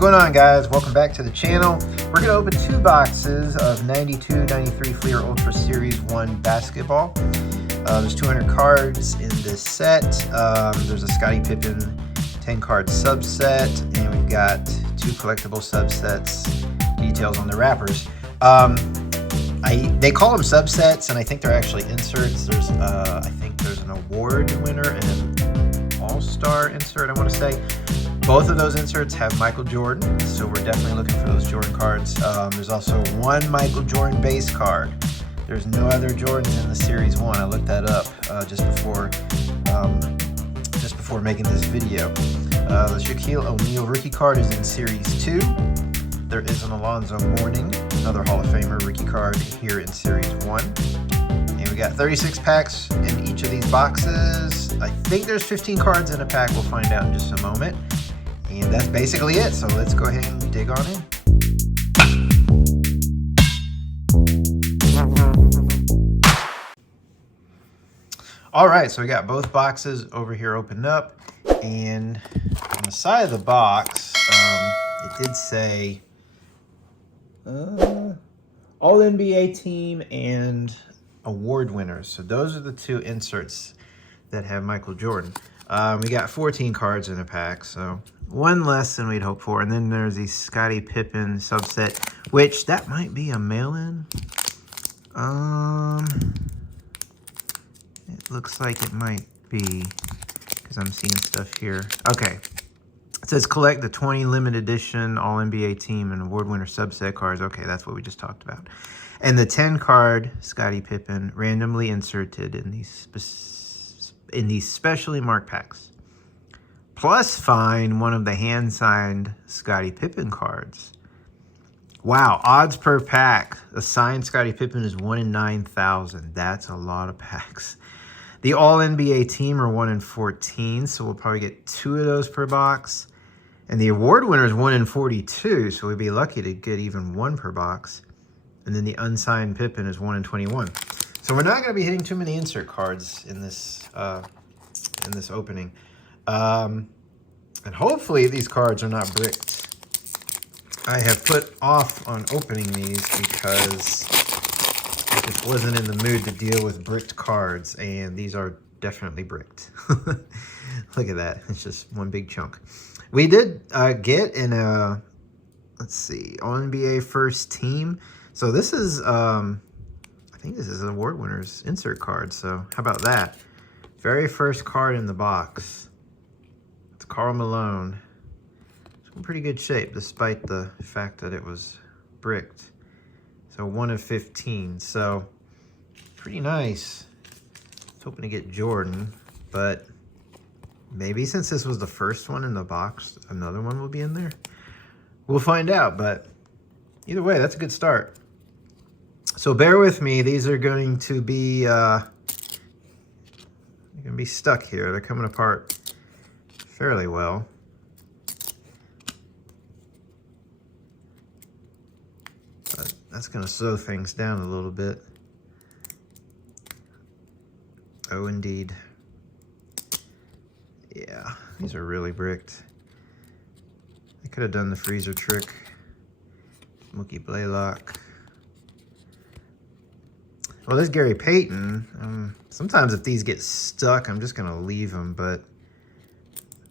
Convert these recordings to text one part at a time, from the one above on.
going on, guys? Welcome back to the channel. We're going to open 2 boxes of 92-93 Fleer Ultra Series 1 basketball. There's 200 cards in this set. There's a Scottie Pippen 10-card subset, and we've got 2 collectible subsets. Details on the wrappers. They call them subsets, and I think they're actually inserts. There's, I think there's an award winner and an all-star insert, I want to say. Both of those inserts have Michael Jordan, so we're definitely looking for those Jordan cards. There's also 1 Michael Jordan base card. There's no other Jordans in the Series 1. I looked that up just before making this video. The Shaquille O'Neal rookie card is in Series 2. There is an Alonzo Mourning, another Hall of Famer rookie card here in Series 1. And we got 36 packs in each of these boxes. I think there's 15 cards in a pack. We'll find out in just a moment. And that's basically it. So let's go ahead and dig on in. All right, so we got both boxes over here opened up. And on the side of the box, it did say All NBA team and award winners. So those are the 2 inserts that have Michael Jordan. We got 14 cards in a pack, so 1 less than we'd hoped for. And then there's the Scottie Pippen subset, which that might be a mail-in. It looks like it might be, because I'm seeing stuff here. Okay. It says collect the 20 limited edition All-NBA team and award winner subset cards. Okay, that's what we just talked about. And the 10-card Scottie Pippen randomly inserted in these specially marked packs. Plus find one of the hand-signed Scottie Pippen cards. Wow, odds per pack. A signed Scottie Pippen is 1 in 9,000. That's a lot of packs. The All-NBA team are 1 in 14, so we'll probably get 2 of those per box. And the award winner is 1 in 42, so we'd be lucky to get even 1 per box. And then the unsigned Pippen is 1 in 21. So we're not going to be hitting too many insert cards in this opening. And hopefully these cards are not bricked. I have put off on opening these because I just wasn't in the mood to deal with bricked cards, and these are definitely bricked. Look at that. It's just one big chunk. We did get in a, let's see, All-NBA first team. So this is, I think this is an award winner's insert card. So how about that? Very first card in the box. It's Karl Malone. It's in pretty good shape, despite the fact that it was bricked. So 1 of 15. So pretty nice. I was hoping to get Jordan, but maybe since this was the first one in the box, another one will be in there. We'll find out, but either way, that's a good start. So bear with me. These are going to be stuck here. They're coming apart fairly well. But that's going to slow things down a little bit. Oh, indeed. Yeah, these are really bricked. I could have done the freezer trick. Mookie Blaylock. Well, there's Gary Payton. Sometimes if these get stuck, I'm just going to leave them, but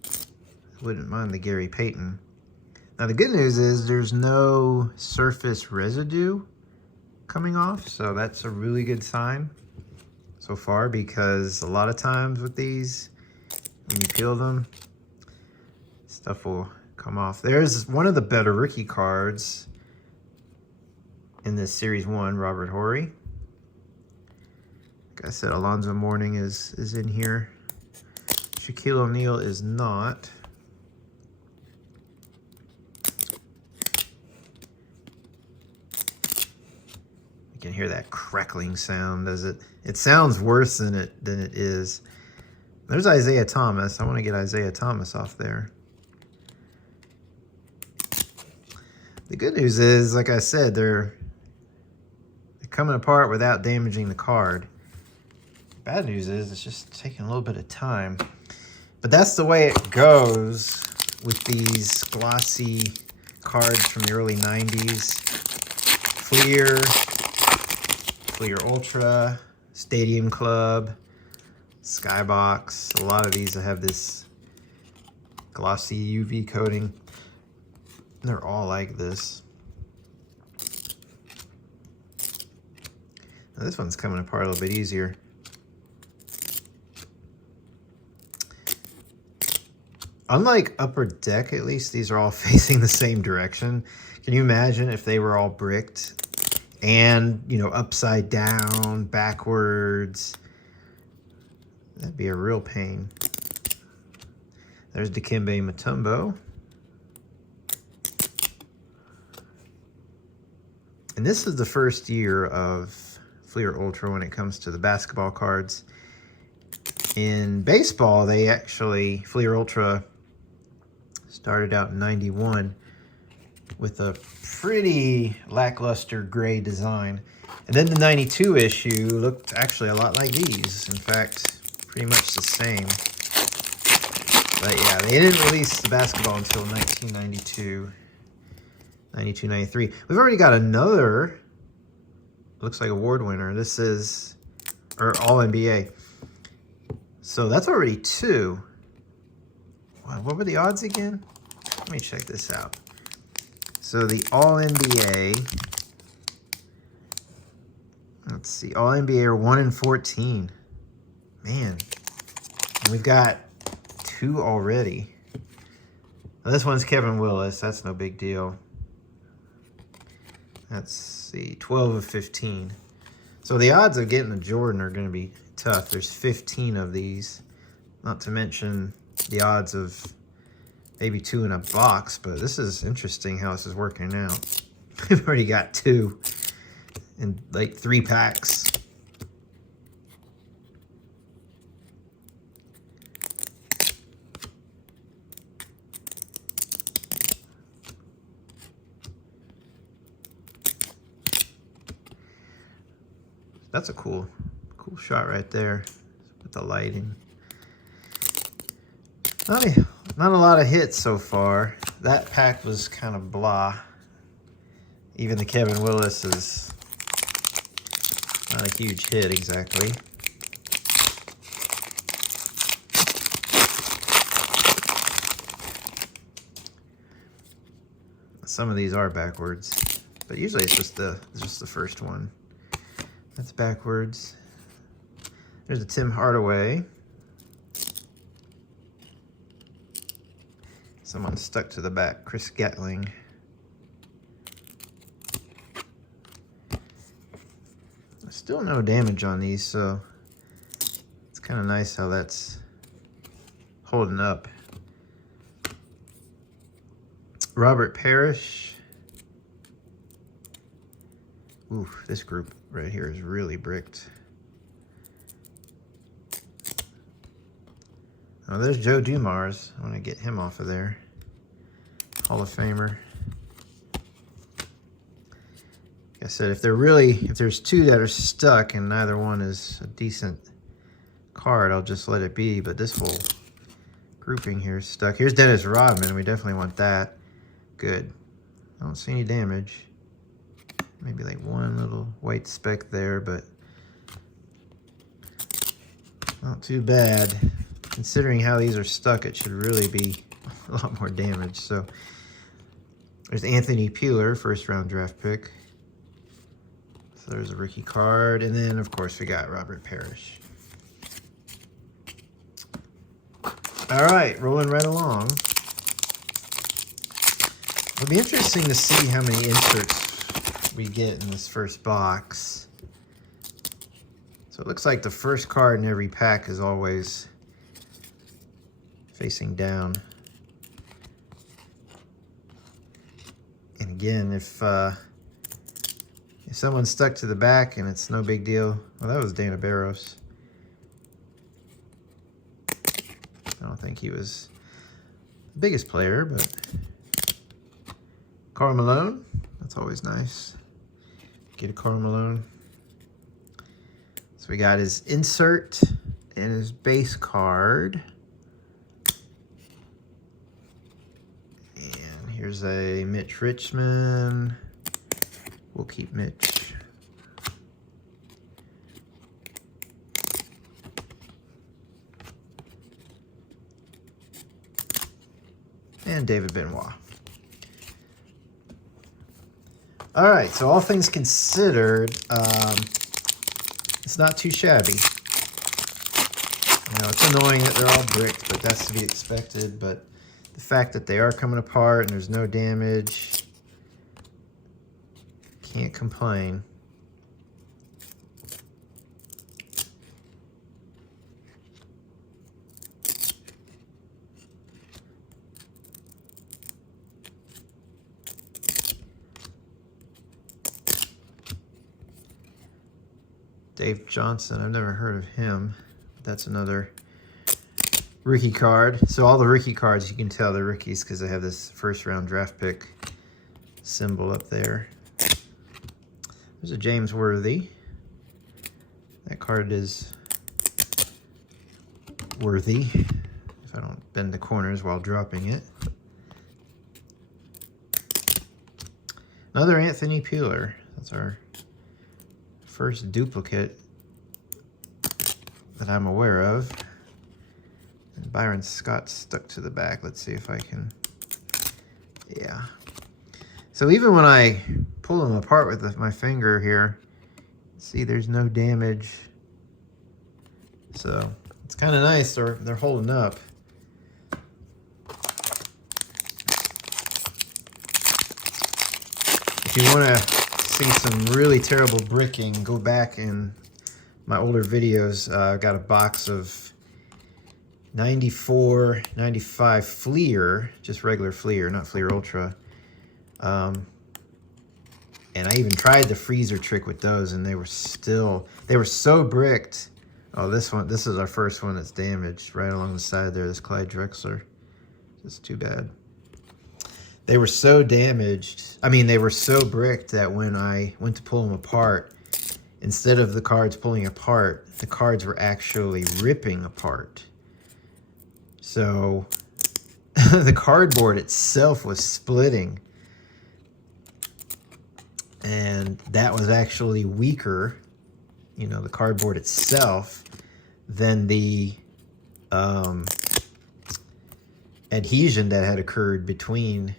I wouldn't mind the Gary Payton. Now, the good news is there's no surface residue coming off, so that's a really good sign so far, because a lot of times with these, when you peel them, stuff will come off. There's one of the better rookie cards in this Series 1, Robert Horry. Like I said, Alonzo Mourning is in here. Shaquille O'Neal is not. You can hear that crackling sound, does it? It sounds worse than it is. There's Isaiah Thomas. I want to get Isaiah Thomas off there. The good news is, like I said, they're coming apart without damaging the card. Bad news is it's just taking a little bit of time. But that's the way it goes with these glossy cards from the early 90s. Fleer Ultra, Stadium Club, Skybox. A lot of these have this glossy UV coating. They're all like this. Now this one's coming apart a little bit easier. Unlike Upper Deck, at least, these are all facing the same direction. Can you imagine if they were all bricked and, you know, upside down, backwards? That'd be a real pain. There's Dikembe Mutombo. And this is the first year of Fleer Ultra when it comes to the basketball cards. In baseball, they actually, Fleer Ultra started out in '91 with a pretty lackluster gray design. And then the '92 issue looked actually a lot like these. In fact, pretty much the same. But yeah, they didn't release the basketball until 1992, 92, 93. We've already got another, looks like award winner. This is, or All-NBA. So that's already two. Wow, what were the odds again? Let me check this out. So the All-NBA, let's see, All-NBA are 1 in 14. Man, and we've got two already. Now this one's Kevin Willis. That's no big deal. Let's see, 12 of 15. So the odds of getting a Jordan are going to be tough. There's 15 of these. Not to mention the odds of maybe two in a box. But this is interesting how this is working out. We've already got two in like 3 packs. That's a cool shot right there with the lighting. Not a lot of hits so far. That pack was kind of blah. Even the Kevin Willis is not a huge hit exactly. Some of these are backwards, but usually it's just the first one. That's backwards. There's a Tim Hardaway. Someone stuck to the back. Chris Gatling. Still no damage on these, so it's kind of nice how that's holding up. Robert Parrish. Ooh, this group right here is really bricked. Oh, there's Joe Dumars. I want to get him off of there. Hall of Famer. Like I said, if there's two that are stuck and neither one is a decent card, I'll just let it be. But this whole grouping here is stuck. Here's Dennis Rodman. We definitely want that. Good. I don't see any damage. Maybe like one little white speck there, but not too bad. Considering how these are stuck, it should really be a lot more damage. So there's Anthony Peeler, first round draft pick. So there's a rookie card. And then, of course, we got Robert Parrish. All right, rolling right along. It'll be interesting to see how many inserts we get in this first box. So it looks like the first card in every pack is always facing down. And again, if someone's stuck to the back and it's no big deal. Well, that was Dana Barros. I don't think he was the biggest player, but Karl Malone, that's always nice. Get a Karl Malone. So we got his insert and his base card. And Here's a Mitch Richmond. We'll keep Mitch. And David Benoit. All right, so all things considered, it's not too shabby. You know, it's annoying that they're all bricked, but that's to be expected. But the fact that they are coming apart and there's no damage, can't complain. Dave Johnson, I've never heard of him. That's another rookie card. So all the rookie cards, you can tell they're rookies because they have this first round draft pick symbol up there. There's a James Worthy. That card is worthy if I don't bend the corners while dropping it. Another Anthony Peeler. That's our first duplicate that I'm aware of. And Byron Scott stuck to the back. Let's see if I can, yeah. So even when I pull them apart with my finger here, see there's no damage. So it's kind of nice, they're holding up. If you want to see some really terrible bricking, go back in my older videos. I've got a box of 94, 95 Fleer, just regular Fleer, not Fleer Ultra. And I even tried the freezer trick with those, and they were so bricked. Oh, this is our first one that's damaged right along the side there, this Clyde Drexler. It's too bad. They were so damaged. I mean, they were so bricked that when I went to pull them apart, instead of the cards pulling apart, the cards were actually ripping apart. So the cardboard itself was splitting. And that was actually weaker, you know, the cardboard itself, than the adhesion that had occurred between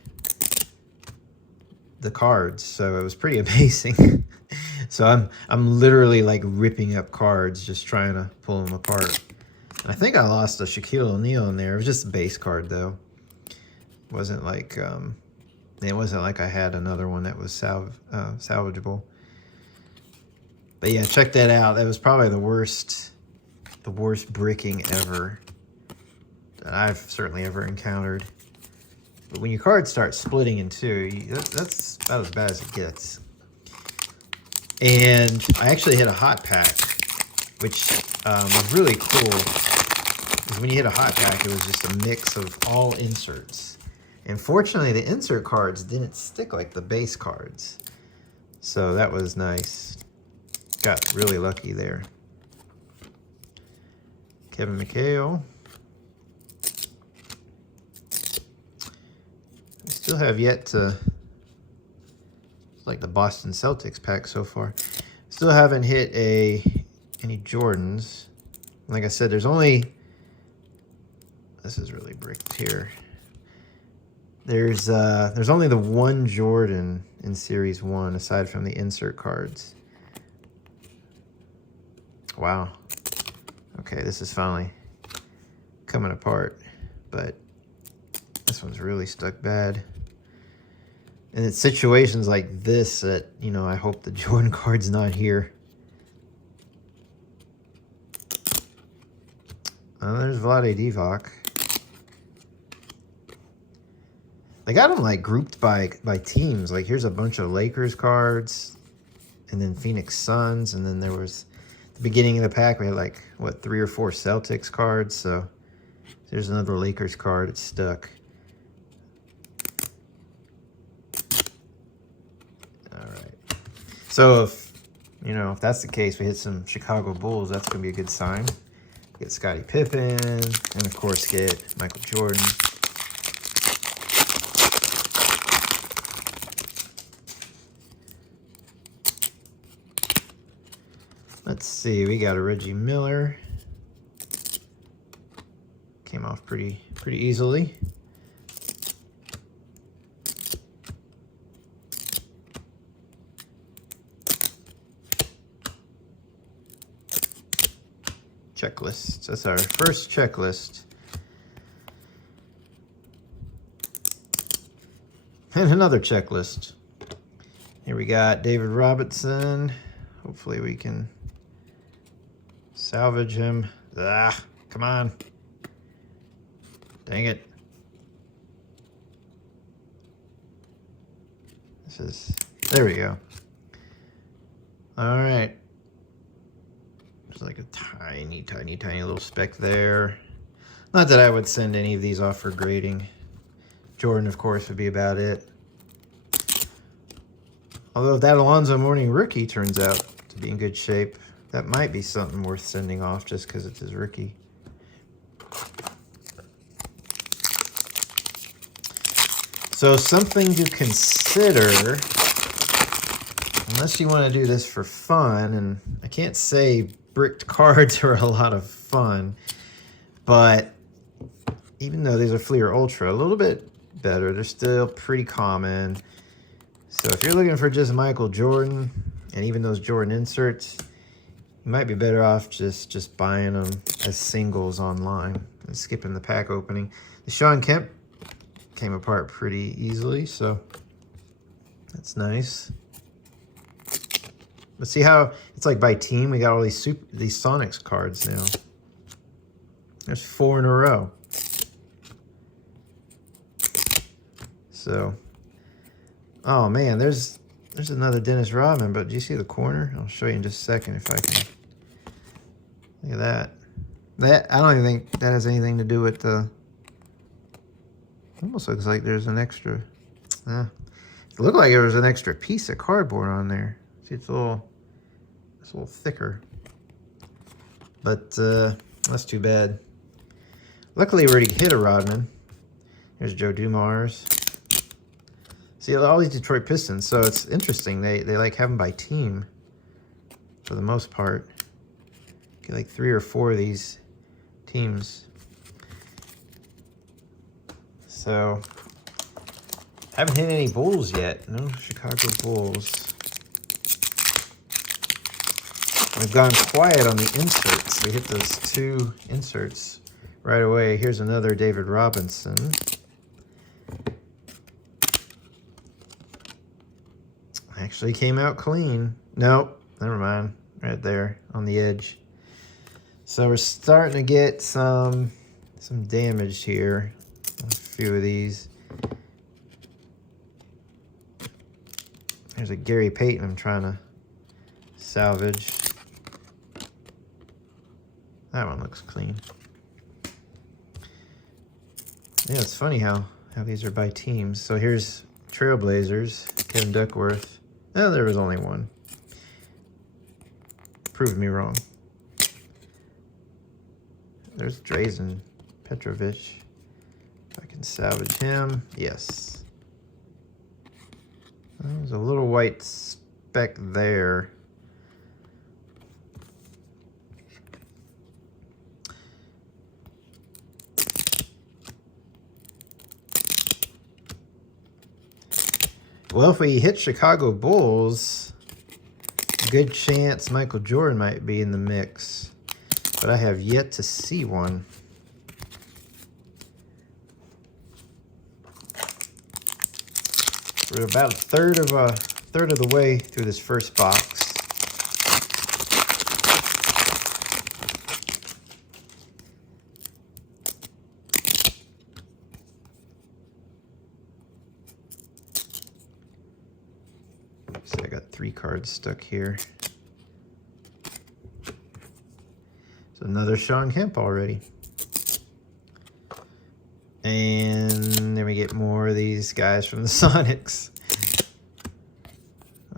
the cards. So it was pretty amazing. So I'm literally like ripping up cards just trying to pull them apart. And I think I lost a Shaquille O'Neal in there. It was just a base card though. It wasn't like I had another one that was salvageable. But yeah, check that out. That was probably the worst bricking ever that I've certainly ever encountered. But when your cards start splitting in two, that's about as bad as it gets. And I actually hit a hot pack, which was really cool. Because when you hit a hot pack, it was just a mix of all inserts. And fortunately, the insert cards didn't stick like the base cards. So that was nice. Got really lucky there. Kevin McHale. I still have yet to, it's like the Boston Celtics pack so far. Still haven't hit any Jordans. Like I said, there's only, this is really bricked here. There's only the one Jordan in Series 1 aside from the insert cards. Wow. Okay, this is finally coming apart, but this one's really stuck bad. And it's situations like this that, you know, I hope the Jordan card's not here. There's Vlade Divac. They got them like grouped by teams. Like here's a bunch of Lakers cards, and then Phoenix Suns, and then there was the beginning of the pack we had like what 3 or 4 Celtics cards. So there's another Lakers card. It's stuck. All right. So if if that's the case, we hit some Chicago Bulls. That's gonna be a good sign. Get Scottie Pippen, and of course get Michael Jordan. Let's see, we got a Reggie Miller. Came off pretty easily. Checklist. That's our first checklist. And another checklist. Here we got David Robinson. Hopefully we can salvage him. Ah, come on. Dang it. There we go. All right. There's like a tiny little speck there. Not that I would send any of these off for grading. Jordan, of course, would be about it. Although if that Alonzo Mourning rookie turns out to be in good shape, that might be something worth sending off just because it's his rookie. So something to consider, unless you want to do this for fun, and I can't say bricked cards are a lot of fun, but even though these are Fleer Ultra, a little bit better, they're still pretty common. So if you're looking for just Michael Jordan, and even those Jordan inserts, you might be better off just buying them as singles online and skipping the pack opening. The Shawn Kemp came apart pretty easily, so that's nice. Let's see how it's like by team. We got all these Sonics cards now. There's 4 in a row. So, oh man, there's another Dennis Rodman, but do you see the corner? I'll show you in just a second if I can. Look at that. That, I don't even think that has anything to do with the... Almost looks like there's an extra... it looked like there was an extra piece of cardboard on there. See, it's a little thicker. But that's too bad. Luckily, we already hit a Rodman. Here's Joe Dumars. See, all these Detroit Pistons, so it's interesting. They like have them by team for the most part. Get like 3 or 4 of these teams. So, haven't hit any Bulls yet. No Chicago Bulls. We've gone quiet on the inserts. We hit those 2 inserts right away. Here's another David Robinson. Actually came out clean. Nope, never mind. Right there on the edge. So we're starting to get some damage here. A few of these. There's a Gary Payton I'm trying to salvage. That one looks clean. Yeah, it's funny how these are by teams. So here's Trailblazers, Kevin Duckworth. Oh, there was only one. Proved me wrong. There's Drazen Petrovic. If I can salvage him, yes. There's a little white speck there. Well, if we hit Chicago Bulls, good chance Michael Jordan might be in the mix. But I have yet to see one. We're about a third of the way through this first box. So I got 3 cards stuck here. So another Shawn Kemp already. And then we get more of these guys from the Sonics.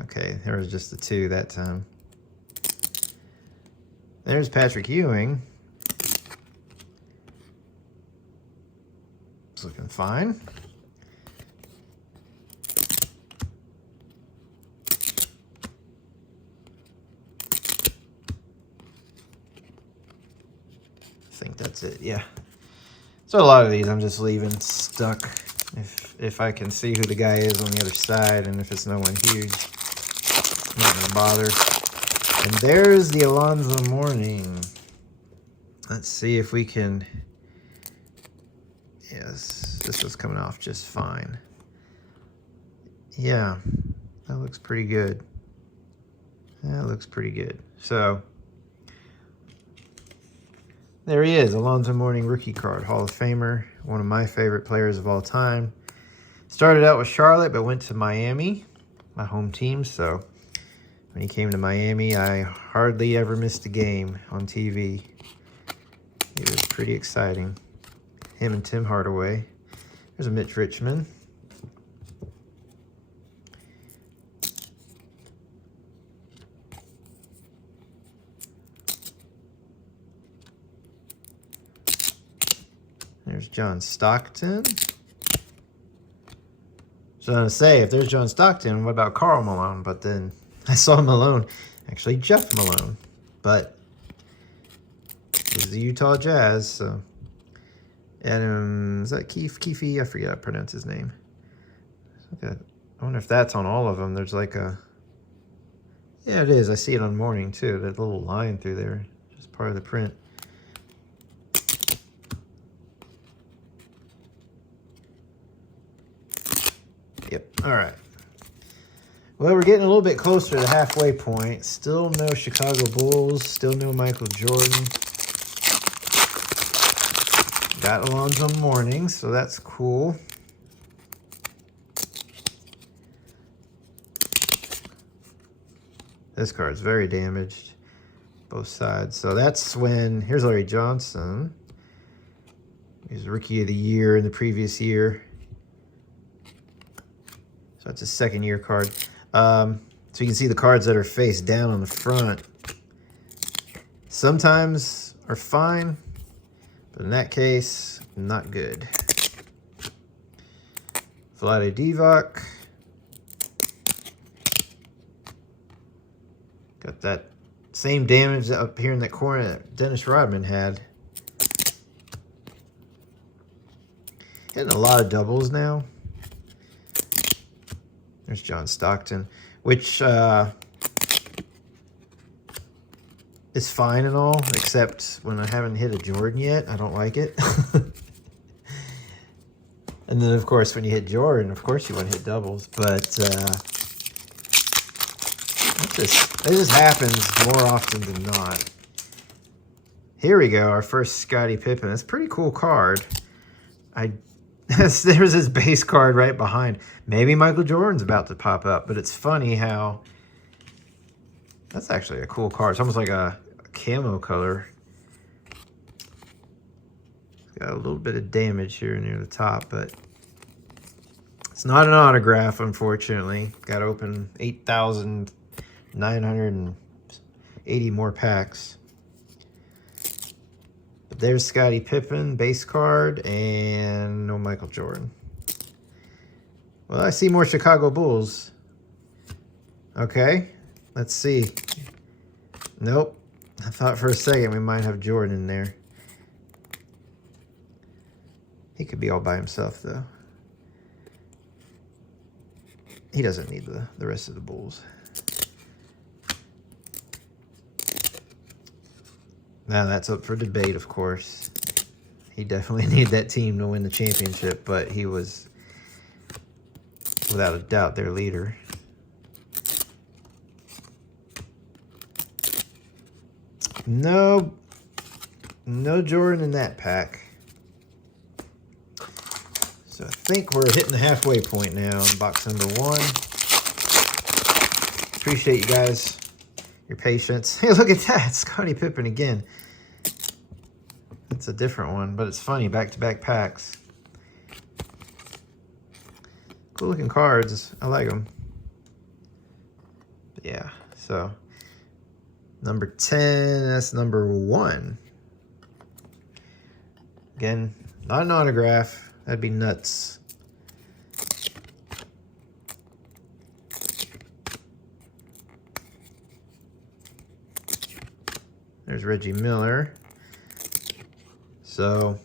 Okay, there was just the 2 that time. There's Patrick Ewing. It's looking fine. think that's it. Yeah. So a lot of these I'm just leaving stuck. If I can see who the guy is on the other side, and if it's no one huge, I'm not gonna bother. And there's the Alonzo Mourning. Let's see if we can. Yes, this was coming off just fine. Yeah, that looks pretty good. That looks pretty good. So there he is, Alonzo Mourning rookie card, Hall of Famer, one of my favorite players of all time. Started out with Charlotte, but went to Miami, my home team. So when he came to Miami, I hardly ever missed a game on TV. It was pretty exciting. Him and Tim Hardaway. There's a Mitch Richmond. There's John Stockton. So I was going to say, if there's John Stockton, what about Karl Malone? But then I saw Malone, actually Jeff Malone. But this is the Utah Jazz, so. Adam, is that Keefe? I forget how to pronounce his name. Okay. I wonder if that's on all of them. There's like a, yeah, it is. I see it on Mourning too. That little line through there, just part of the print. Yep. All right. Well, we're getting a little bit closer to the halfway point. Still no Chicago Bulls. Still no Michael Jordan. Got Alonzo Mourning, so that's cool. This card's very damaged, both sides. So that's when, here's Larry Johnson. He's Rookie of the Year in the previous year. So that's a second year card. So you can see the cards that are face down on the front sometimes are fine, but in that case, not good. Vlade Divac. Got that same damage up here in that corner that Dennis Rodman had. Hitting a lot of doubles now. There's John Stockton, which is fine and all, except when I haven't hit a Jordan yet, I don't like it. And then, of course, when you hit Jordan, of course you want to hit doubles. But it just happens more often than not. Here we go, our first Scottie Pippen. That's a pretty cool card. There's his base card right behind. Maybe Michael Jordan's about to pop up, but it's funny how that's actually a cool card. It's almost like a camo color. It's got a little bit of damage here near the top, but it's not an autograph, unfortunately. Got to open 8,980 more packs. But there's Scottie Pippen, base card, and no Michael Jordan. Well, I see more Chicago Bulls. Okay, let's see. Nope. I thought for a second we might have Jordan in there. He could be all by himself, though. He doesn't need the rest of the Bulls. Now that's up for debate, of course. He definitely needed that team to win the championship, but he was, without a doubt, their leader. No Jordan in that pack. So I think we're hitting the halfway point now in box number 1. Appreciate you guys, your patience. Hey, look at that, Scottie Pippen again. That's a different one, but it's funny, back-to-back packs. Cool looking cards, I like them. But yeah, so number 10, that's number 1. Again, not an autograph. That'd be nuts. There's Reggie Miller. So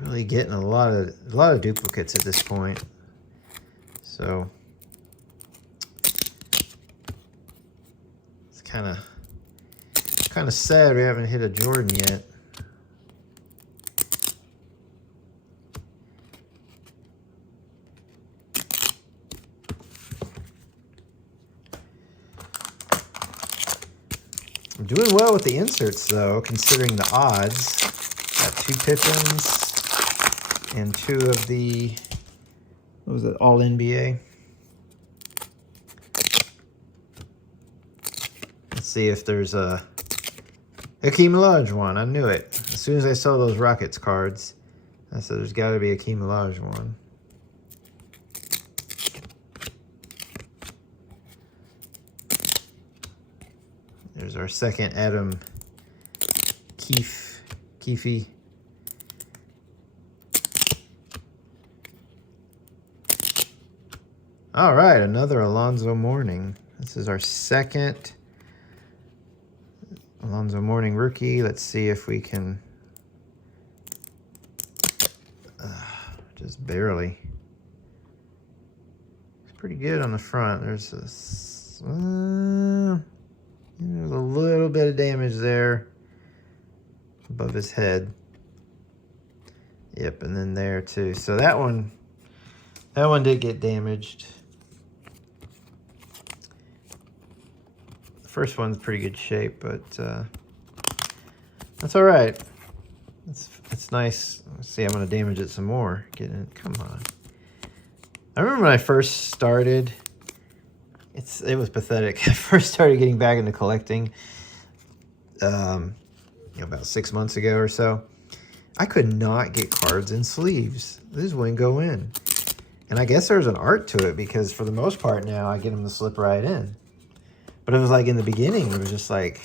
really getting a lot of duplicates at this point. So it's kind of sad we haven't hit a Jordan yet. I'm doing well with the inserts, though, considering the odds. Got 2 Pippins and 2 of the, what was it, All NBA. Let's see if there's a Hakeem Olajuwon. I knew it. As soon as I saw those Rockets cards, I said there's got to be a Hakeem Olajuwon. There's our second Adam Keefe. All right, another Alonzo Mourning. This is our second Alonzo Mourning rookie. Let's see if we can just barely. It's pretty good on the front. There's a little bit of damage there above his head. Yep, and then there too. So that one did get damaged. The first one's pretty good shape, but that's all right. It's nice. Let's see, I'm gonna damage it some more. Getting it. Come on. I remember when I first started. It was pathetic. I first started getting back into collecting, about 6 months ago or so. I could not get cards in sleeves. These wouldn't go in. And I guess there's an art to it because for the most part now I get them to slip right in. But it was like in the beginning, it was just like,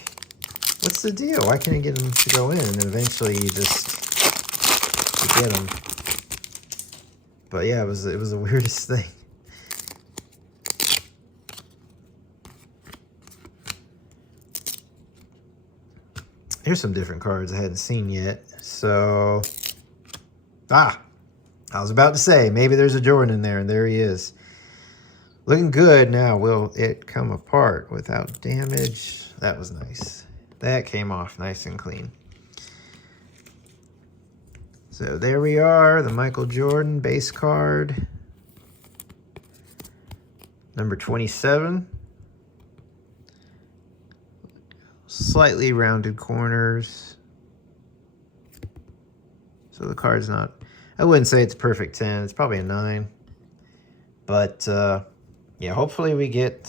what's the deal? Why can't I get them to go in? And then eventually you get them. But yeah, it was the weirdest thing. Here's some different cards I hadn't seen yet. So, I was about to say, maybe there's a Jordan in there, and there he is. Looking good now. Will it come apart without damage? That was nice. That came off nice and clean. So there we are, the Michael Jordan base card. Number 27. Slightly rounded corners. So the card's not, I wouldn't say it's a perfect 10. It's probably a 9. But yeah, hopefully we get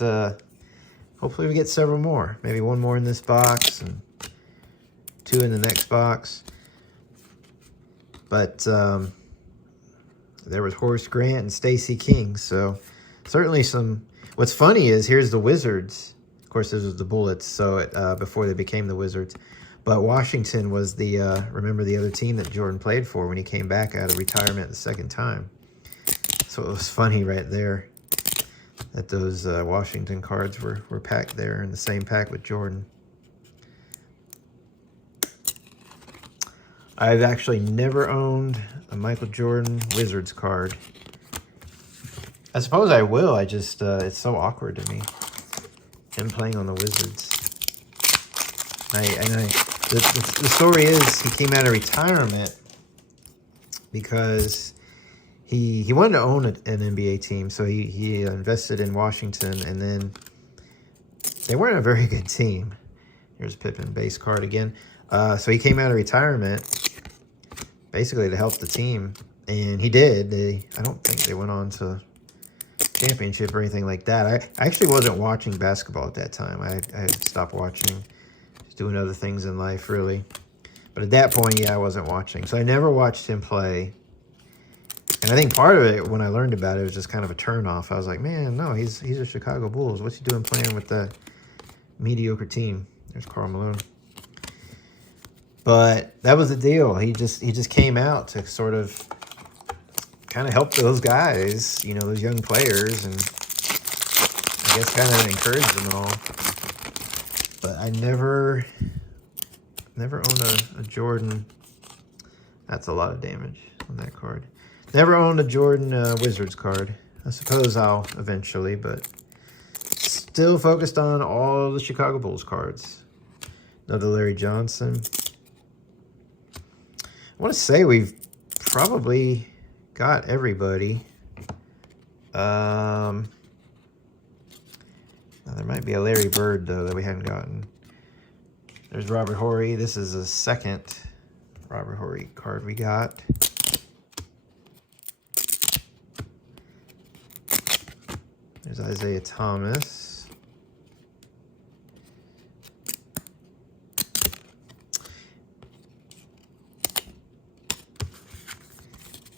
several more. Maybe one more in this box and 2 in the next box. But there was Horace Grant and Stacey King. So certainly some, what's funny is here's the Wizards. Of course, this was the Bullets, so before they became the Wizards. But Washington was the, remember the other team that Jordan played for when he came back out of retirement the second time. So it was funny right there that those Washington cards were packed there in the same pack with Jordan. I've actually never owned a Michael Jordan Wizards card. I suppose I will. I just, it's so awkward to me. Him playing on the Wizards. The story is he came out of retirement because he wanted to own an NBA team, so he invested in Washington, and then they weren't a very good team. Here's Pippen base card again. So he came out of retirement basically to help the team, and he did. I don't think they went on to championship or anything like that. I actually wasn't watching basketball at that time. I had stopped watching, just doing other things in life, really. But at that point, yeah, I wasn't watching. So I never watched him play. And I think part of it, when I learned about it, was just kind of a turnoff. I was like, man, no, he's a Chicago Bulls. What's he doing playing with the mediocre team? There's Karl Malone. But that was the deal. He just came out to sort of kind of help those guys, you know, those young players, and I guess kind of encourage them and all. But I never Never owned a Jordan. That's a lot of damage on that card. Never owned a Jordan Wizards card. I suppose I'll eventually, but still focused on all the Chicago Bulls cards. Another Larry Johnson. I want to say we've probably got everybody. Now there might be a Larry Bird, though, that we haven't gotten. There's Robert Horry. This is a second Robert Horry card we got. There's Isaiah Thomas.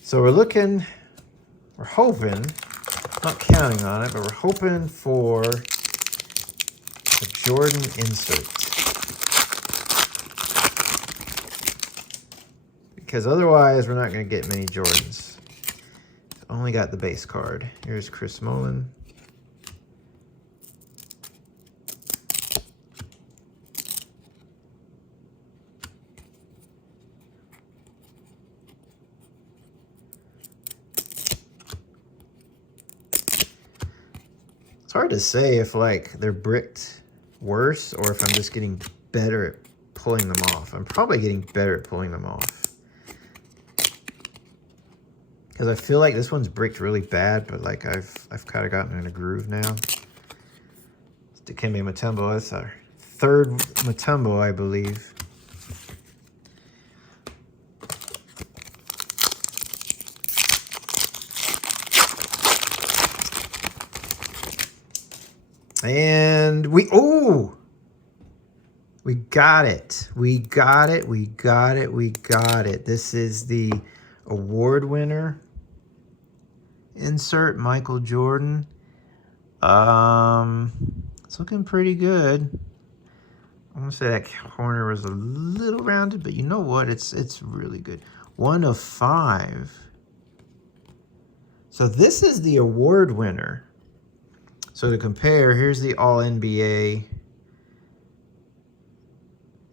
So we're hoping, not counting on it, but we're hoping for a Jordan insert. Because otherwise, we're not going to get many Jordans. Only got the base card. Here's Chris Mullin. It's hard to say if, like, they're bricked worse or if I'm just getting better at pulling them off. I'm probably getting better at pulling them off. Because I feel like this one's bricked really bad, but like I've kind of gotten in a groove now. It's Dikembe Mutombo. That's our third Mutombo, I believe. And we got it. We got it. We got it. We got it. This is the award winner insert, Michael Jordan. It's looking pretty good. I want to say that corner was a little rounded, but you know what? It's really good. 1 of 5. So this is the award winner. So to compare, here's the All-NBA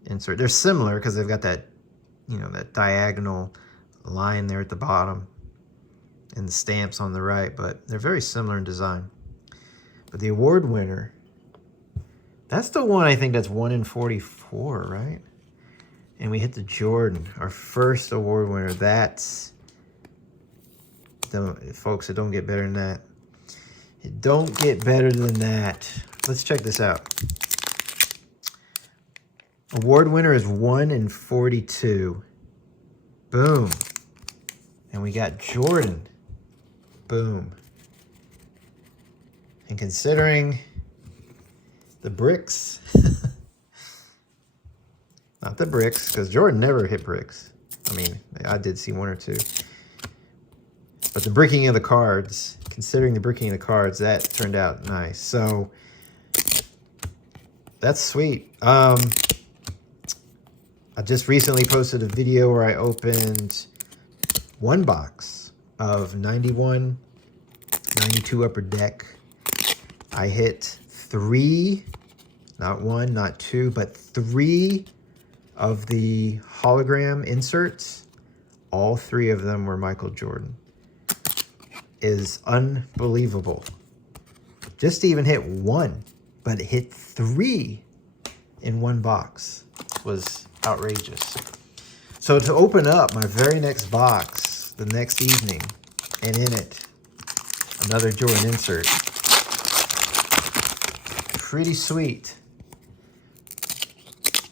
insert. They're similar because they've got that, you know, that diagonal line there at the bottom and the stamps on the right, but they're very similar in design. But the award winner, that's the one I think that's 1 in 44, right? And we hit the Jordan, our first award winner. That's, folks, it don't get better than that. It don't get better than that. Let's check this out. Award winner is 1 in 42. Boom. And we got Jordan. Boom. And considering the bricks, not the bricks, because Jordan never hit bricks. I mean, I did see 1 or 2. But the bricking of the cards, considering the bricking of the cards, that turned out nice. So that's sweet. I just recently posted a video where I opened 1 box of 91, 92 Upper Deck. I hit 3, not 1, not 2, but 3 of the hologram inserts. All 3 of them were Michael Jordan. Is unbelievable. Just to even hit 1, but it hit 3 in 1 box was outrageous. So to open up my very next box the next evening, and in it, another Jordan insert. Pretty sweet.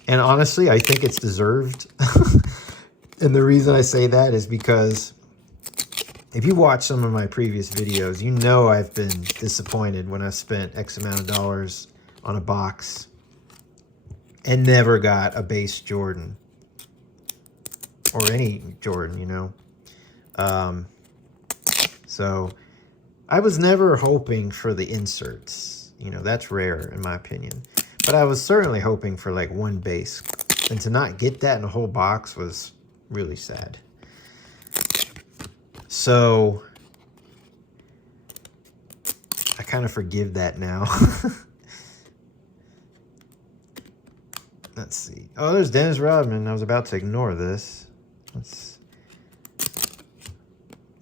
And honestly, I think it's deserved. And the reason I say that is because if you watch some of my previous videos, you know I've been disappointed when I spent X amount of dollars on a box and never got a base Jordan. Or any Jordan, you know. So I was never hoping for the inserts. You know, that's rare in my opinion. But I was certainly hoping for like 1 base. And to not get that in a whole box was really sad. So I kind of forgive that now. Let's see. Oh, there's Dennis Rodman. I was about to ignore this.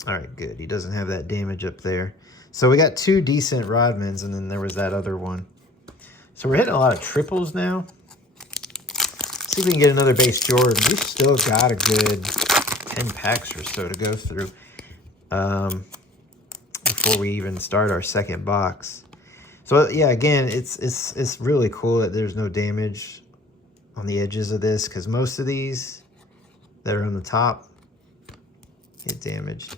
All right, good. He doesn't have that damage up there. So we got 2 decent Rodmans, and then there was that other one. So we're hitting a lot of triples now. See if we can get another base Jordan. We've still got a good 10 packs or so to go through before we even start our second box. So yeah, again, it's really cool that there's no damage on the edges of this, because most of these that are on the top get damaged.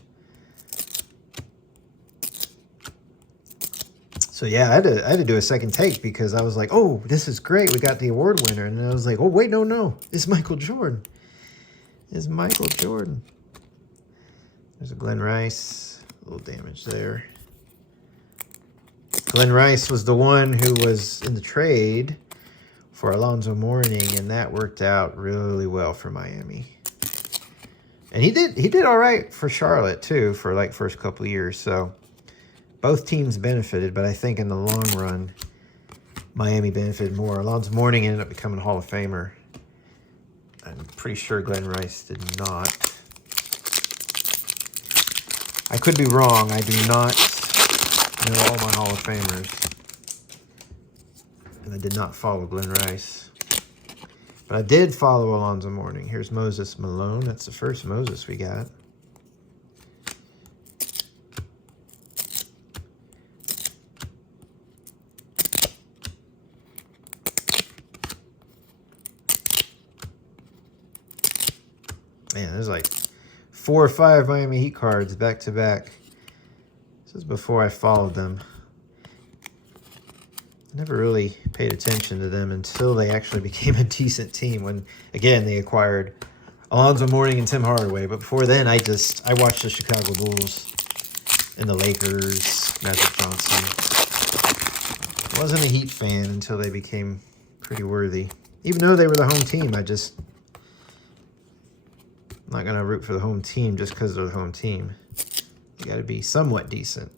So yeah, I had to do a second take because I was like, oh, this is great. We got the award winner. And then I was like, oh, wait, no. It's Michael Jordan. It's Michael Jordan. There's a Glenn Rice. A little damage there. Glenn Rice was the one who was in the trade for Alonzo Mourning, and that worked out really well for Miami. And he did all right for Charlotte too for like first couple of years. So both teams benefited, but I think in the long run, Miami benefited more. Alonzo Mourning ended up becoming a Hall of Famer. I'm pretty sure Glenn Rice did not. I could be wrong. I do not know all my Hall of Famers. And I did not follow Glenn Rice. But I did follow Alonzo Mourning. Here's Moses Malone. That's the first Moses we got. Man, there's like 4 or 5 Miami Heat cards back to back. This is before I followed them. Never really paid attention to them until they actually became a decent team when, again, they acquired Alonzo Mourning and Tim Hardaway. But before then, I watched the Chicago Bulls and the Lakers, Magic Johnson. Wasn't a Heat fan until they became pretty worthy. Even though they were the home team, I'm not going to root for the home team just because they're the home team. You got to be somewhat decent.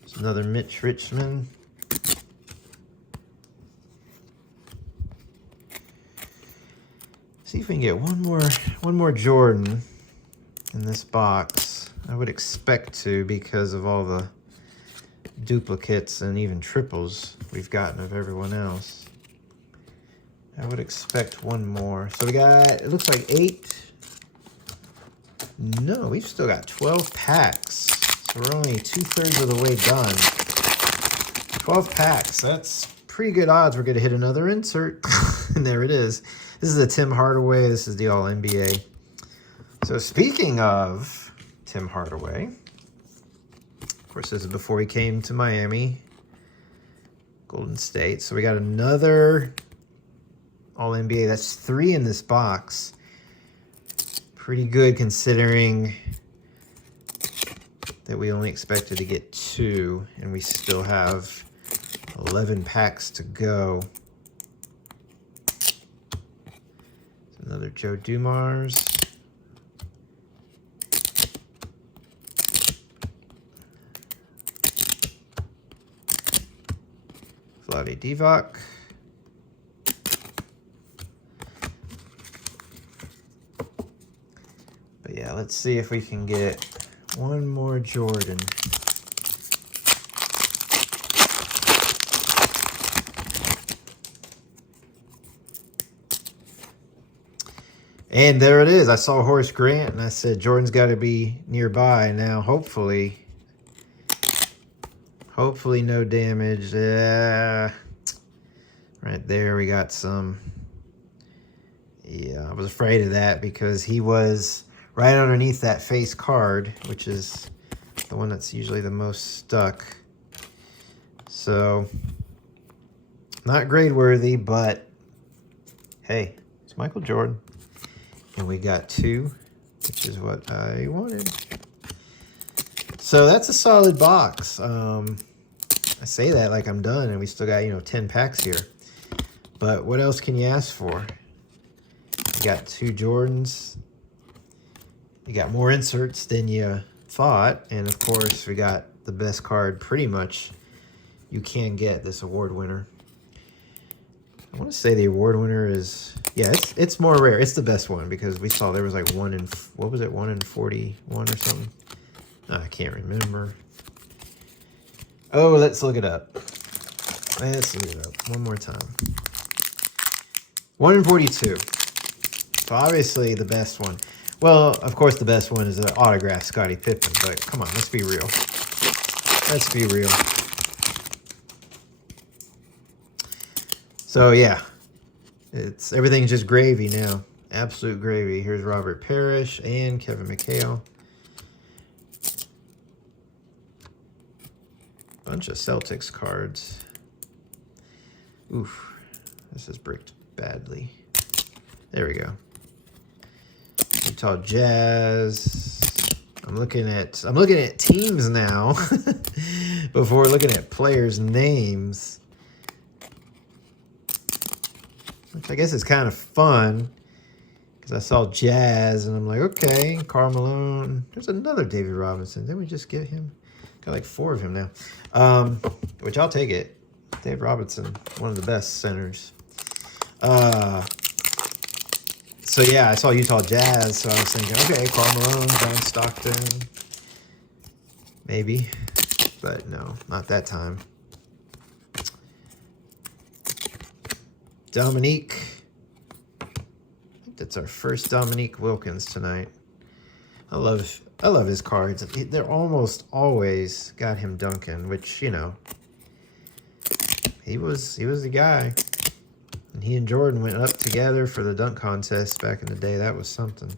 There's another Mitch Richmond. See if we can get one more Jordan in this box. I would expect to, because of all the duplicates and even triples we've gotten of everyone else. I would expect one more. So we got, it looks like 8. No, we've still got 12 packs. So we're only 2/3 of the way done. 12 packs. That's pretty good odds we're going to hit another insert. And there it is. This is a Tim Hardaway. This is the All-NBA. So speaking of Tim Hardaway, of course, this is before he came to Miami, Golden State. So we got another All-NBA. That's 3 in this box. Pretty good considering that we only expected to get 2, and we still have 11 packs to go. Another Joe Dumars. Vlade Divac. But yeah, let's see if we can get one more Jordan. And there it is. I saw Horace Grant, and I said, Jordan's got to be nearby. Now, hopefully no damage. Yeah. Right there, we got some. Yeah, I was afraid of that because he was right underneath that face card, which is the one that's usually the most stuck. So, not grade worthy, but hey, it's Michael Jordan. And we got 2, which is what I wanted. So that's a solid box. I say that like I'm done, and we still got, 10 packs here. But what else can you ask for? You got 2 Jordans. You got more inserts than you thought. And of course, we got the best card pretty much you can get this award winner. I want to say the award winner is, yeah, it's more rare. It's the best one because we saw there was like 1 in, what was it, 1 in 41 or something? I can't remember. Oh, let's look it up. Let's look it up one more time. 1 in 42. So obviously the best one. Well, of course the best one is an autographed Scottie Pippen, but come on, let's be real. Let's be real. So yeah, everything's just gravy now. Absolute gravy. Here's Robert Parrish and Kevin McHale. Bunch of Celtics cards. Oof, this is bricked badly. There we go. Utah Jazz. I'm looking at teams now before looking at players' names. Which I guess is kind of fun because I saw Jazz and I'm like, okay, Karl Malone. There's another David Robinson. Didn't we just get him? Got like 4 of him now. Which I'll take it. Dave Robinson, one of the best centers. So yeah, I saw Utah Jazz, so I was thinking, okay, Karl Malone, John Stockton, maybe, but no, not that time. Dominique, I think that's our first Dominique Wilkins tonight. I love his cards. They're almost always got him dunking, which, you know, he was the guy. And he and Jordan went up together for the dunk contest back in the day. That was something.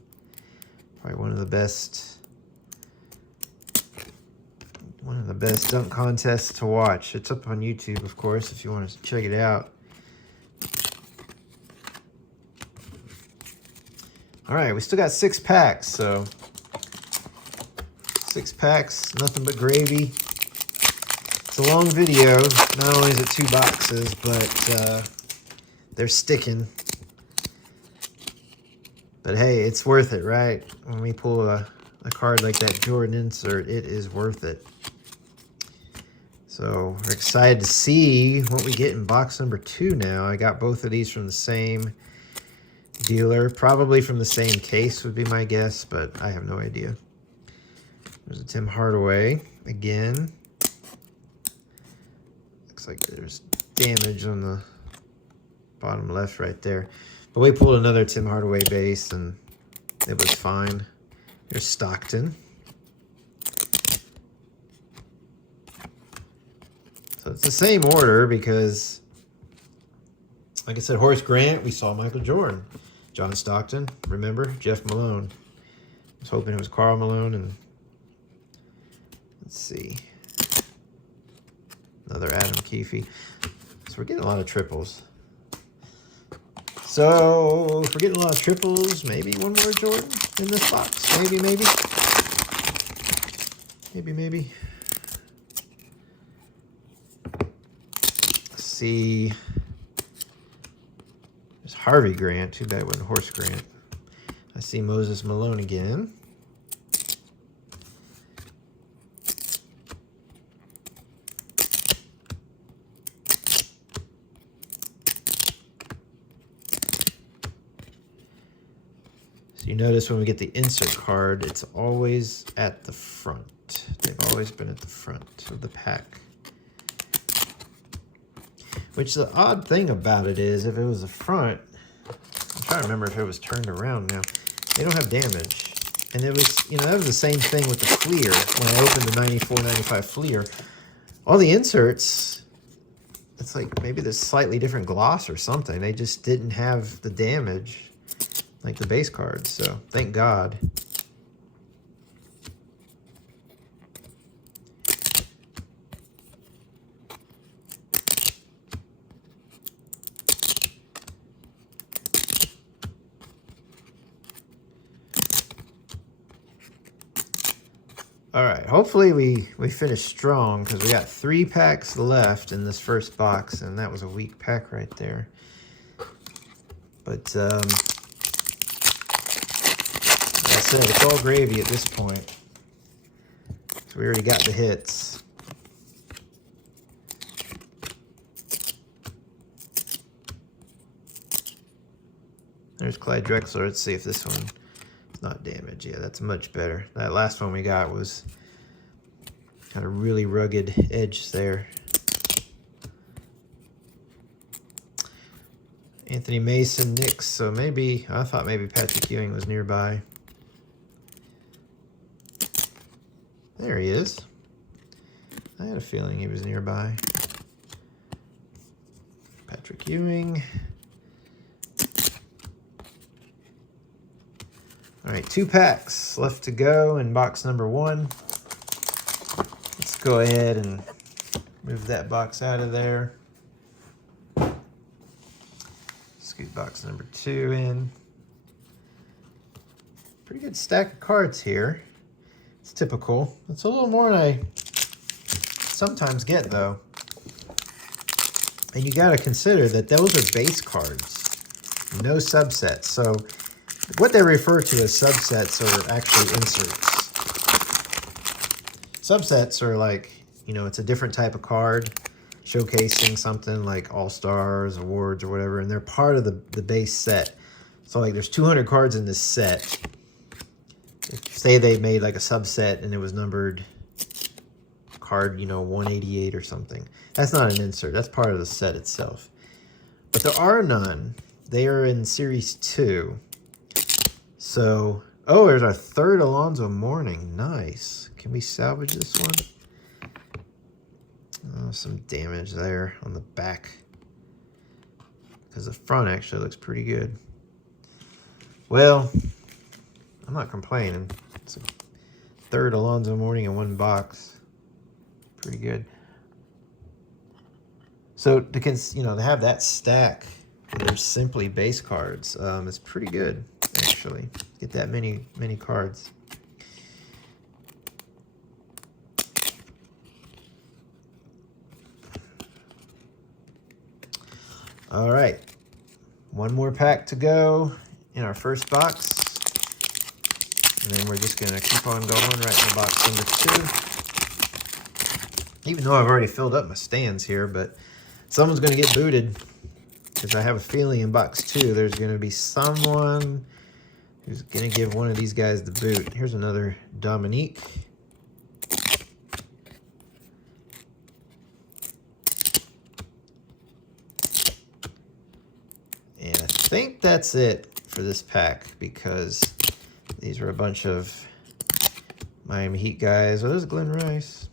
Probably one of the best dunk contests to watch. It's up on YouTube, of course, if you want to check it out. All right, we still got 6 packs, so 6 packs, nothing but gravy. It's a long video. Not only is it 2 boxes, but they're sticking. But hey, it's worth it, right? When we pull a card like that Jordan insert, it is worth it. So we're excited to see what we get in box number 2 now. I got both of these from the same dealer. Probably from the same case would be my guess, but I have no idea. There's a Tim Hardaway again. Looks like there's damage on the bottom left right there. But we pulled another Tim Hardaway base and it was fine. There's Stockton. So it's the same order because, like I said, Horace Grant, we saw Michael Jordan. John Stockton, remember? Jeff Malone. I was hoping it was Karl Malone. And let's see. Another Adam Keefe. So we're getting a lot of triples. So if we're getting a lot of triples, maybe one more Jordan in this box. Maybe. Let's see. There's Harvey Grant. Too bad it wasn't Horace Grant. I see Moses Malone again. So you notice when we get the insert card, it's always at the front. They've always been at the front of the pack. Which the odd thing about it is, if it was the front, I'm trying to remember if it was turned around now. They don't have damage. And it was, you know, that was the same thing with the Fleer. When I opened the 94, 95 Fleer, all the inserts, it's like maybe there's slightly different gloss or something. They just didn't have the damage like the base cards, so thank God. All right, hopefully we finish strong because we got 3 packs left in this first box, and that was a weak pack right there. But said, it's all gravy at this point. So we already got the hits. There's Clyde Drexler. Let's see if this one is not damaged. Yeah, that's much better. That last one we got was got a really rugged edge there. Anthony Mason, Knicks. So maybe, I thought maybe Patrick Ewing was nearby. There he is. I had a feeling he was nearby. Patrick Ewing. All right, 2 packs left to go in box number 1. Let's go ahead and move that box out of there. Scoot box number 2 in. Pretty good stack of cards here. It's typical. It's a little more than I sometimes get, though. And you got to consider that those are base cards, no subsets. So what they refer to as subsets are actually inserts. Subsets are like, you know, it's a different type of card showcasing something like All-Stars, awards, or whatever, and they're part of the base set. So like there's 200 cards in this set. If, say they made like a subset and it was numbered card, you know, 188 or something. That's not an insert. That's part of the set itself. But there are none. They are in Series 2. So, oh, there's our 3rd Alonzo Mourning. Nice. Can we salvage this one? Oh, some damage there on the back. Because the front actually looks pretty good. Well, I'm not complaining. It's a 3rd Alonzo Mourning in 1 box. Pretty good. So to have that stack, there's simply base cards. It's pretty good actually. Get that many cards. All right, 1 more pack to go in our first box. And then we're just gonna keep on going right in box number 2. Even though I've already filled up my stands here, but someone's gonna get booted because I have a feeling in box 2 there's gonna be someone who's gonna give one of these guys the boot. Here's another Dominique. And I think that's it for this pack because these are a bunch of Miami Heat guys. Oh, there's Glenn Rice.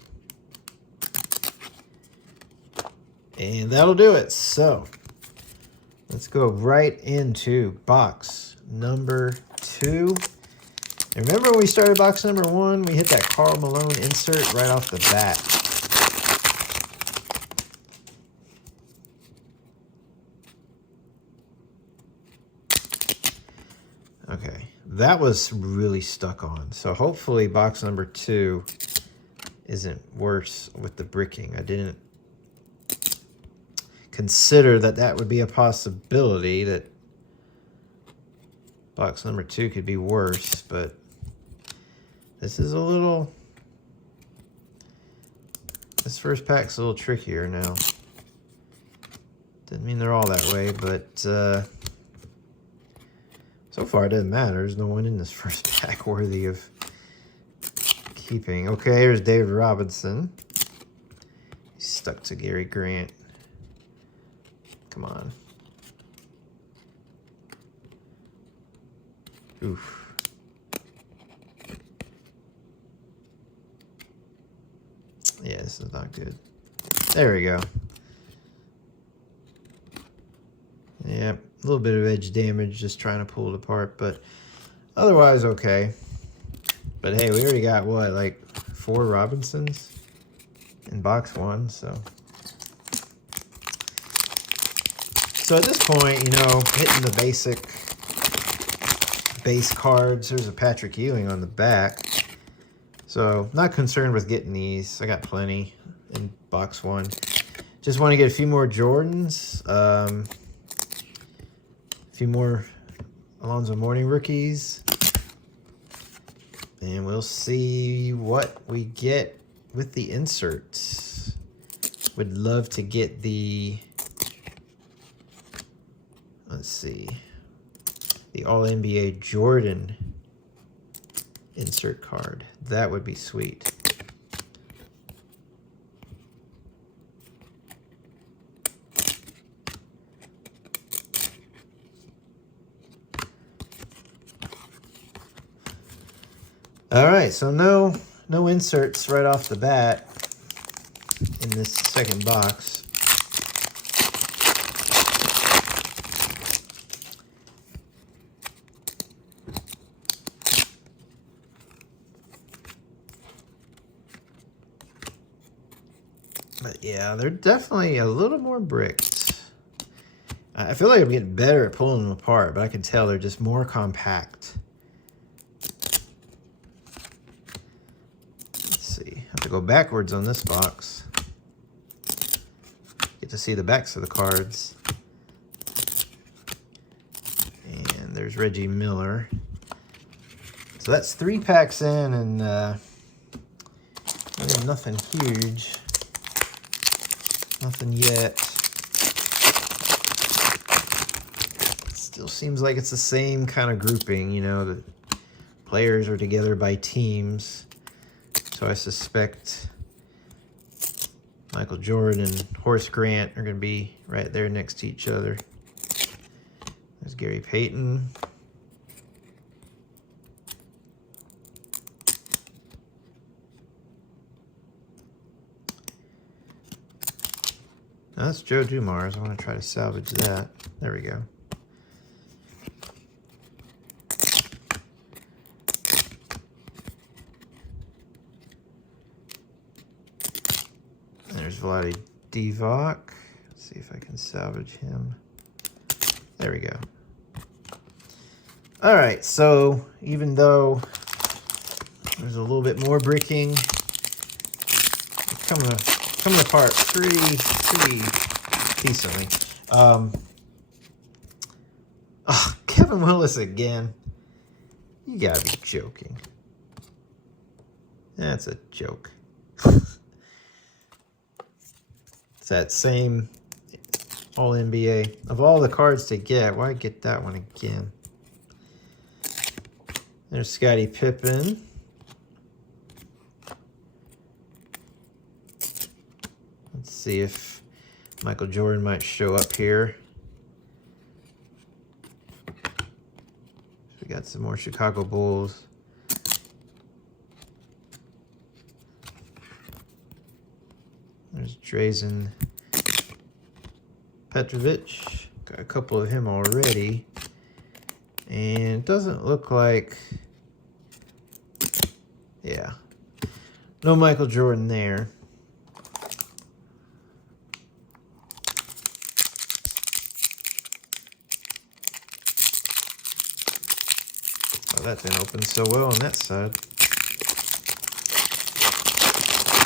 And that'll do it. So let's go right into box number 2. And remember when we started box number 1, we hit that Karl Malone insert right off the bat. Okay, that was really stuck on. So hopefully box number 2 isn't worse with the bricking. I didn't consider that would be a possibility, that box number 2 could be worse, but this is a little, this first pack's a little trickier now. Didn't mean they're all that way, but so far it doesn't matter. There's no one in this first pack worthy of keeping. Okay, here's David Robinson. He's stuck to Gary Grant. Come on. Oof. Yeah, this is not good. There we go. Yeah, a little bit of edge damage just trying to pull it apart, but otherwise okay. But hey, we already got what, like 4 Robinsons in box 1, so at this point, you know, hitting the basic base cards. There's a Patrick Ewing on the back. So not concerned with getting these. I got plenty in box 1. Just want to get a few more Jordans. A few more Alonzo Mourning rookies. And we'll see what we get with the inserts. Would love to get the, let's see, the All-NBA Jordan insert card. That would be sweet. All right, so no inserts right off the bat in this second box. But yeah, they're definitely a little more bricked. I feel like I'm getting better at pulling them apart, but I can tell they're just more compact. Have to go backwards on this box. Get to see the backs of the cards. And there's Reggie Miller. So that's 3 packs in, and nothing huge. Nothing yet. Still seems like it's the same kind of grouping, you know, the players are together by teams. So I suspect Michael Jordan and Horace Grant are going to be right there next to each other. There's Gary Payton. Now that's Joe Dumars. I want to try to salvage that. There we go. There's Vlade Divac. Let's see if I can salvage him. There we go. All right, so even though there's a little bit more bricking, it's coming apart pretty decently. Oh, Kevin Willis again. You gotta be joking. That's a joke. That same All-NBA. Of all the cards to get, why get that one again? There's Scottie Pippen. Let's see if Michael Jordan might show up here. We got some more Chicago Bulls. There's Drazen Petrovic. Got a couple of him already. And it doesn't look like... Yeah. No Michael Jordan there. Oh, that didn't open so well on that side.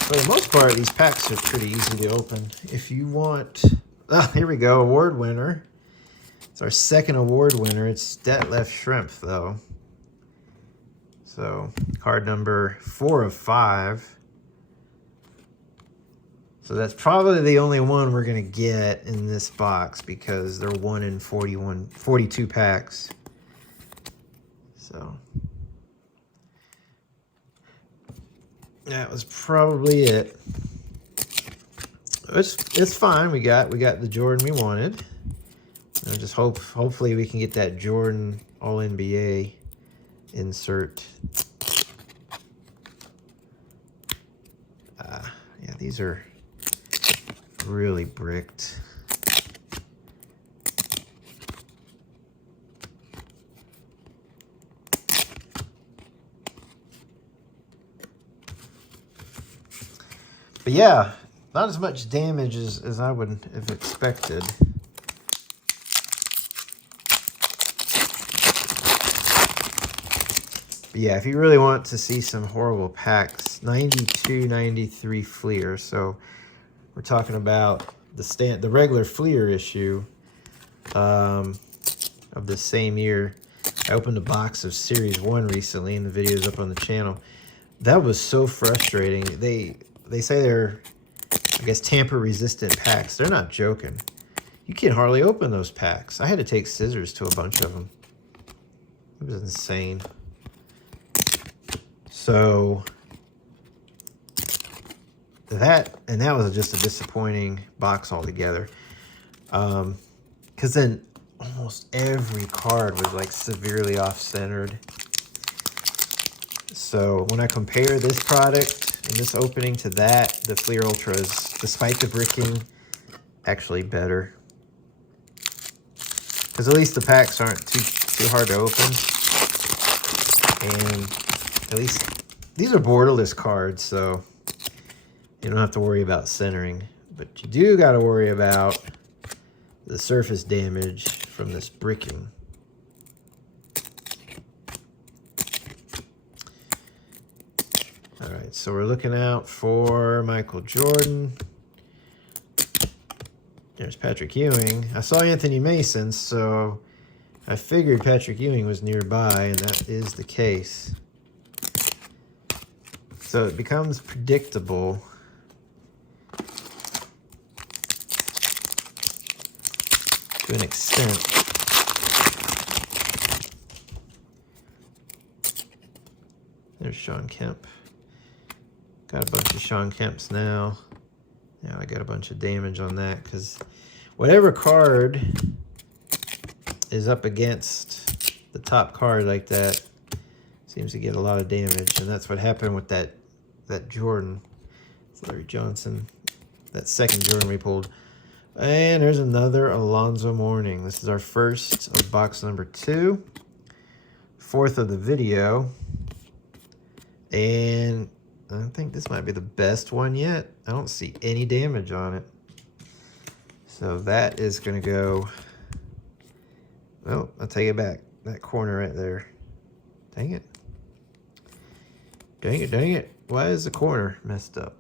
For the most part, these packs are pretty easy to open. If you want... Oh, here we go. Award winner. It's our second award winner. It's Detlef Schrempf, though. So, card number 4 of 5. So that's probably the only one we're going to get in this box because they're 1 in 42 packs. So... that was probably it. It's fine. We got the Jordan we wanted. I just hopefully we can get that Jordan All-NBA insert. Yeah, these are really bricked. But yeah, not as much damage as I would have expected. But yeah, if you really want to see some horrible packs, 92-93 Fleer. So we're talking about the regular Fleer issue of the same year. I opened a box of Series 1 recently, and the video's up on the channel. That was so frustrating. They say they're, I guess, tamper-resistant packs. They're not joking. You can't hardly open those packs. I had to take scissors to a bunch of them. It was insane. So that was just a disappointing box altogether. Because then almost every card was like severely off-centered. So when I compare this product and this opening to that, the Fleer Ultra is, despite the bricking, actually better. Because at least the packs aren't too hard to open. And at least these are borderless cards, so you don't have to worry about centering. But you do got to worry about the surface damage from this bricking. All right, so we're looking out for Michael Jordan. There's Patrick Ewing. I saw Anthony Mason, so I figured Patrick Ewing was nearby, and that is the case. So it becomes predictable. To an extent. There's Shawn Kemp. Got a bunch of Shawn Kemps now. Now I got a bunch of damage on that because whatever card is up against the top card like that seems to get a lot of damage, and that's what happened with that Jordan. It's Larry Johnson. That second Jordan we pulled. And there's another Alonzo Mourning. This is our first of box number 2. Fourth of the video. And I think this might be the best one yet. I don't see any damage on it. So that is going to go... Well, I'll take it back. That corner right there. Dang it. Dang it, dang it. Why is the corner messed up?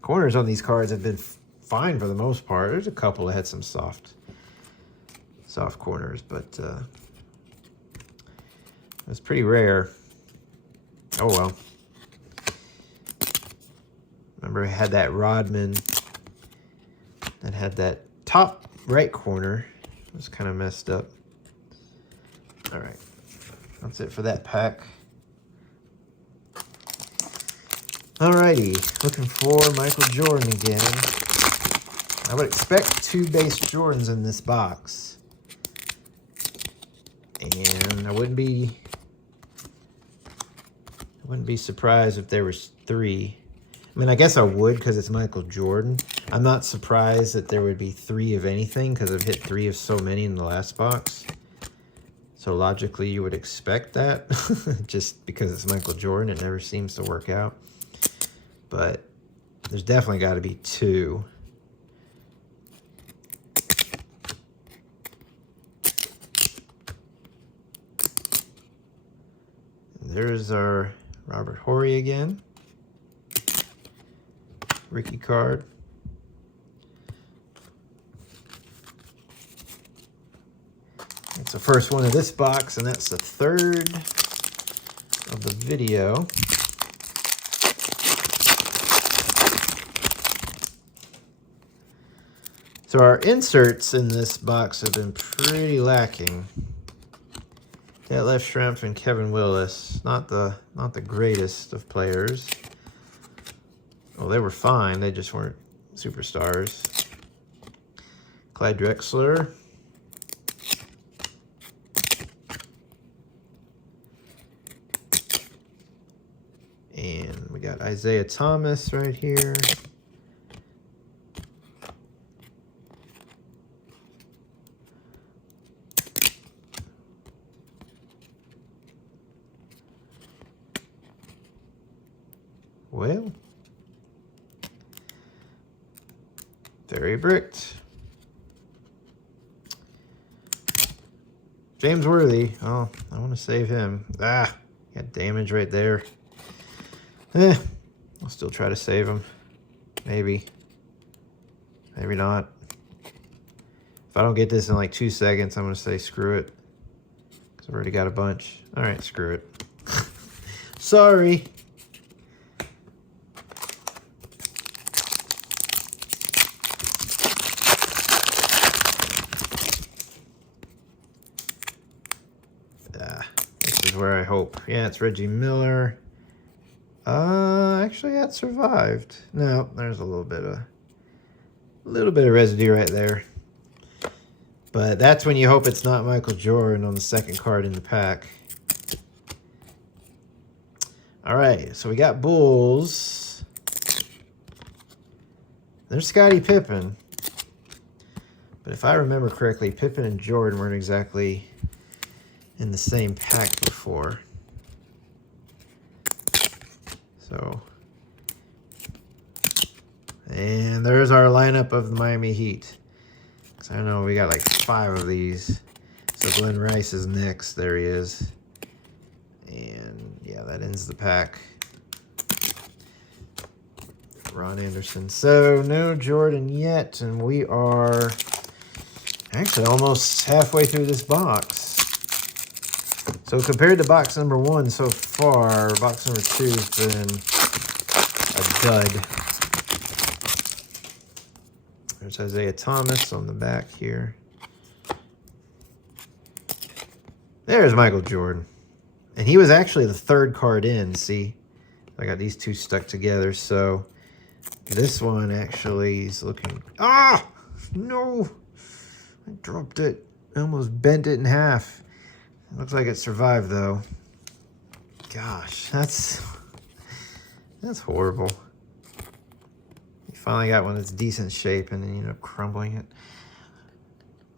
Corners on these cards have been fine for the most part. There's a couple that had some soft corners, but it's pretty rare. Oh well. Remember I had that Rodman that had that top right corner. It was kind of messed up. All right, that's it for that pack. Alrighty, looking for Michael Jordan again. I would expect 2 base Jordans in this box. And I wouldn't be surprised if there was 3. I mean, I guess I would because it's Michael Jordan. I'm not surprised that there would be 3 of anything because I've hit 3 of so many in the last box. So logically, you would expect that. Just because it's Michael Jordan, it never seems to work out. But there's definitely got to be 2. There's our Robert Horry again. Ricky card. It's the first one of this box, and that's the 3rd of the video. So our inserts in this box have been pretty lacking. That left Shrimp and Kevin Willis, not the greatest of players. Well, they were fine. They just weren't superstars. Clyde Drexler. And we got Isaiah Thomas right here. Well, very bricked. James Worthy. Oh, I want to save him. Ah, got damage right there. I'll still try to save him. Maybe. Maybe not. If I don't get this in like 2 seconds, I'm going to say screw it. I've already got a bunch. All right, screw it. Sorry. This is where I hope. Yeah, it's Reggie Miller. Actually, that survived. No, there's a little bit of residue right there. But that's when you hope it's not Michael Jordan on the second card in the pack. All right, so we got Bulls. There's Scottie Pippen. But if I remember correctly, Pippen and Jordan weren't exactly in the same pack before. So, and there's our lineup of the Miami Heat. So I know we got like 5 of these. So Glenn Rice is next. There he is. And yeah, that ends the pack. Ron Anderson. So no Jordan yet, and we are actually almost halfway through this box. So compared to box number 1 so far, box number 2 has been a dud. There's Isaiah Thomas on the back here. There's Michael Jordan. And he was actually the 3rd card in, see? I got these 2 stuck together, so this one actually is looking... Ah! No! I dropped it. I almost bent it in half. It looks like it survived, though. Gosh, that's horrible. You finally got one that's decent shape, and then you end up crumbling it.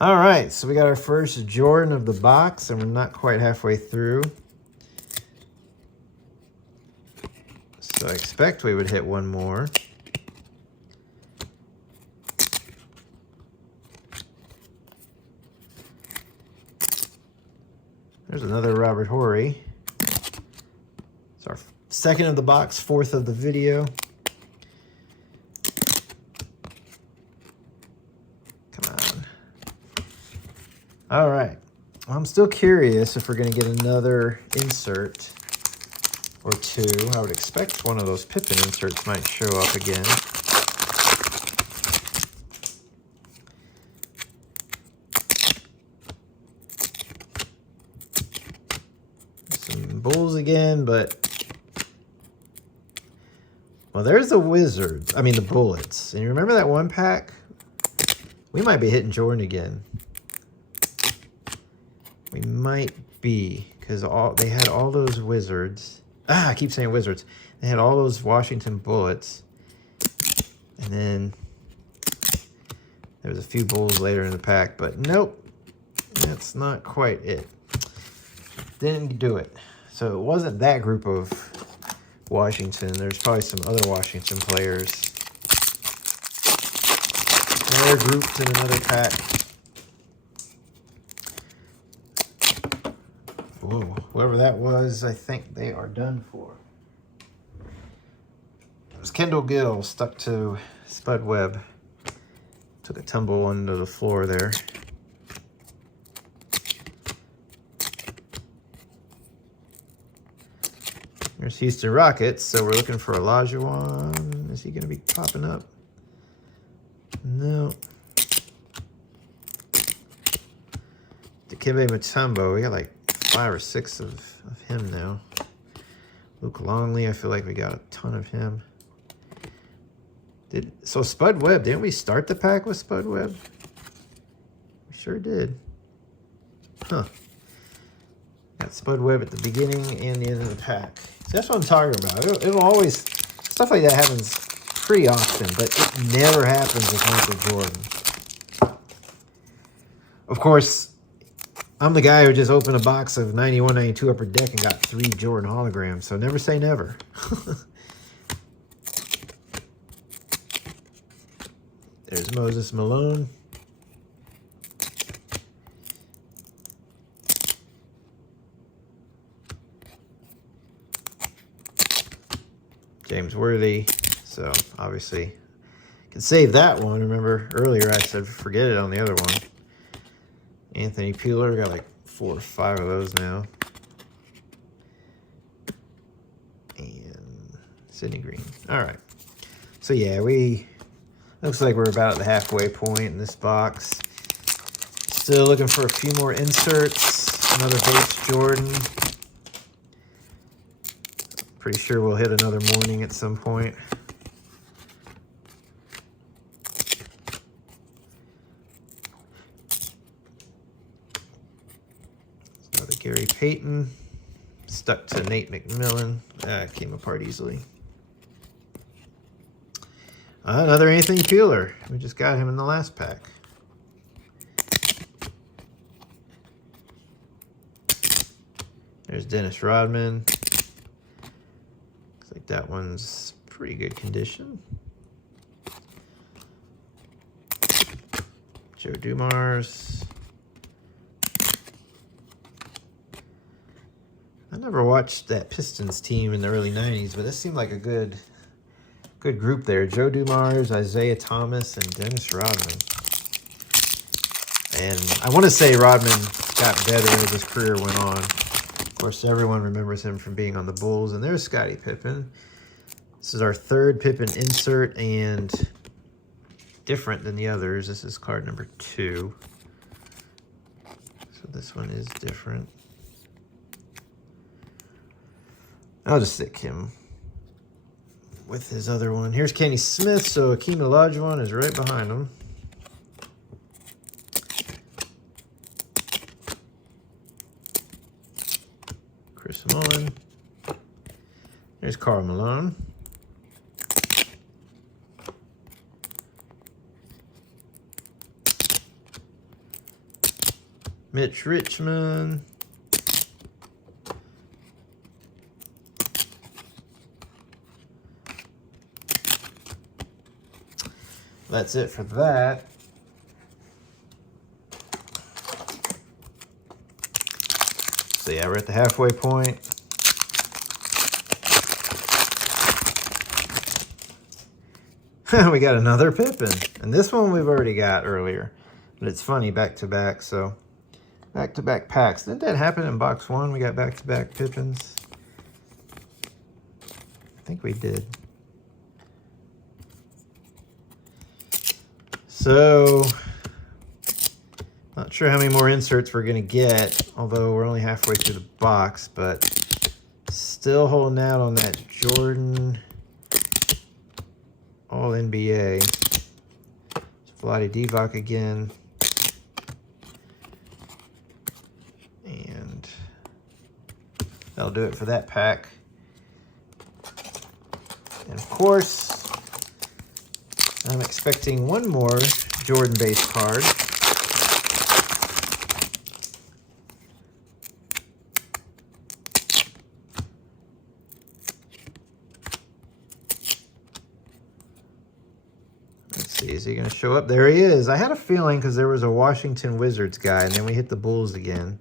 All right, so we got our first Jordan of the box, and we're not quite halfway through. So I expect we would hit one more. There's another Robert Horry. It's our 2nd of the box, 4th of the video. Come on. All right. I'm still curious if we're going to get another insert or 2. I would expect one of those Pippen inserts might show up again. Bulls again, but well, there's the Wizards. I mean, the Bullets. And you remember that one pack? We might be hitting Jordan again. We might be, because they had all those Wizards. I keep saying Wizards. They had all those Washington Bullets, and then there was a few Bulls later in the pack. But nope, that's not quite it. Didn't do it. So it wasn't that group of Washington. There's probably some other Washington players. They're grouped in another pack. Whoa, whoever that was, I think they are done for. It was Kendall Gill stuck to Spud Webb. Took a tumble onto the floor there. There's Houston Rockets, so we're looking for Olajuwon. Is he going to be popping up? No. Dikembe Mutombo. We got like 5 or 6 of him now. Luke Longley, I feel like we got a ton of him. So Spud Webb, didn't we start the pack with Spud Webb? We sure did. Huh. Got Spud Webb at the beginning and the end of the pack. So that's what I'm talking about. It'll always, stuff like that happens pretty often, but it never happens with Michael Jordan. Of course, I'm the guy who just opened a box of 91, 92 Upper Deck and got 3 Jordan holograms, so never say never. There's Moses Malone. James Worthy. So obviously can save that one. Remember earlier I said forget it on the other one. Anthony Peeler got like 4 or 5 of those now. And Sidney Green. All right. So yeah, looks like we're about at the halfway point in this box. Still looking for a few more inserts. Another base Jordan. Pretty sure we'll hit another morning at some point. Another Gary Payton. Stuck to Nate McMillan. Came apart easily. Another Anthony Peeler. We just got him in the last pack. There's Dennis Rodman. Looks like that one's pretty good condition. Joe Dumars. I never watched that Pistons team in the early 90s, but this seemed like a good group there. Joe Dumars, Isaiah Thomas, and Dennis Rodman. And I want to say Rodman got better as his career went on. Of course, everyone remembers him from being on the Bulls. And there's Scottie Pippen. This is our third Pippen insert and different than the others. This is card number 2. So this one is different. I'll just stick him with his other one. Here's Kenny Smith, so Akeem Olajuwon is right behind him. Chris Mullin. There's Karl Malone. Mitch Richmond. That's it for that. So yeah, we're at the halfway point. We got another Pippen. And this one we've already got earlier. But it's funny, back-to-back, so back-to-back packs. Didn't that happen in box 1? We got back-to-back Pippins. I think we did. So, not sure how many more inserts we're going to get, although we're only halfway through the box, but still holding out on that Jordan All-NBA. It's Vlade Divac again. And that'll do it for that pack. And of course, I'm expecting one more Jordan base card. Let's see, is he going to show up? There he is. I had a feeling because there was a Washington Wizards guy, and then we hit the Bulls again.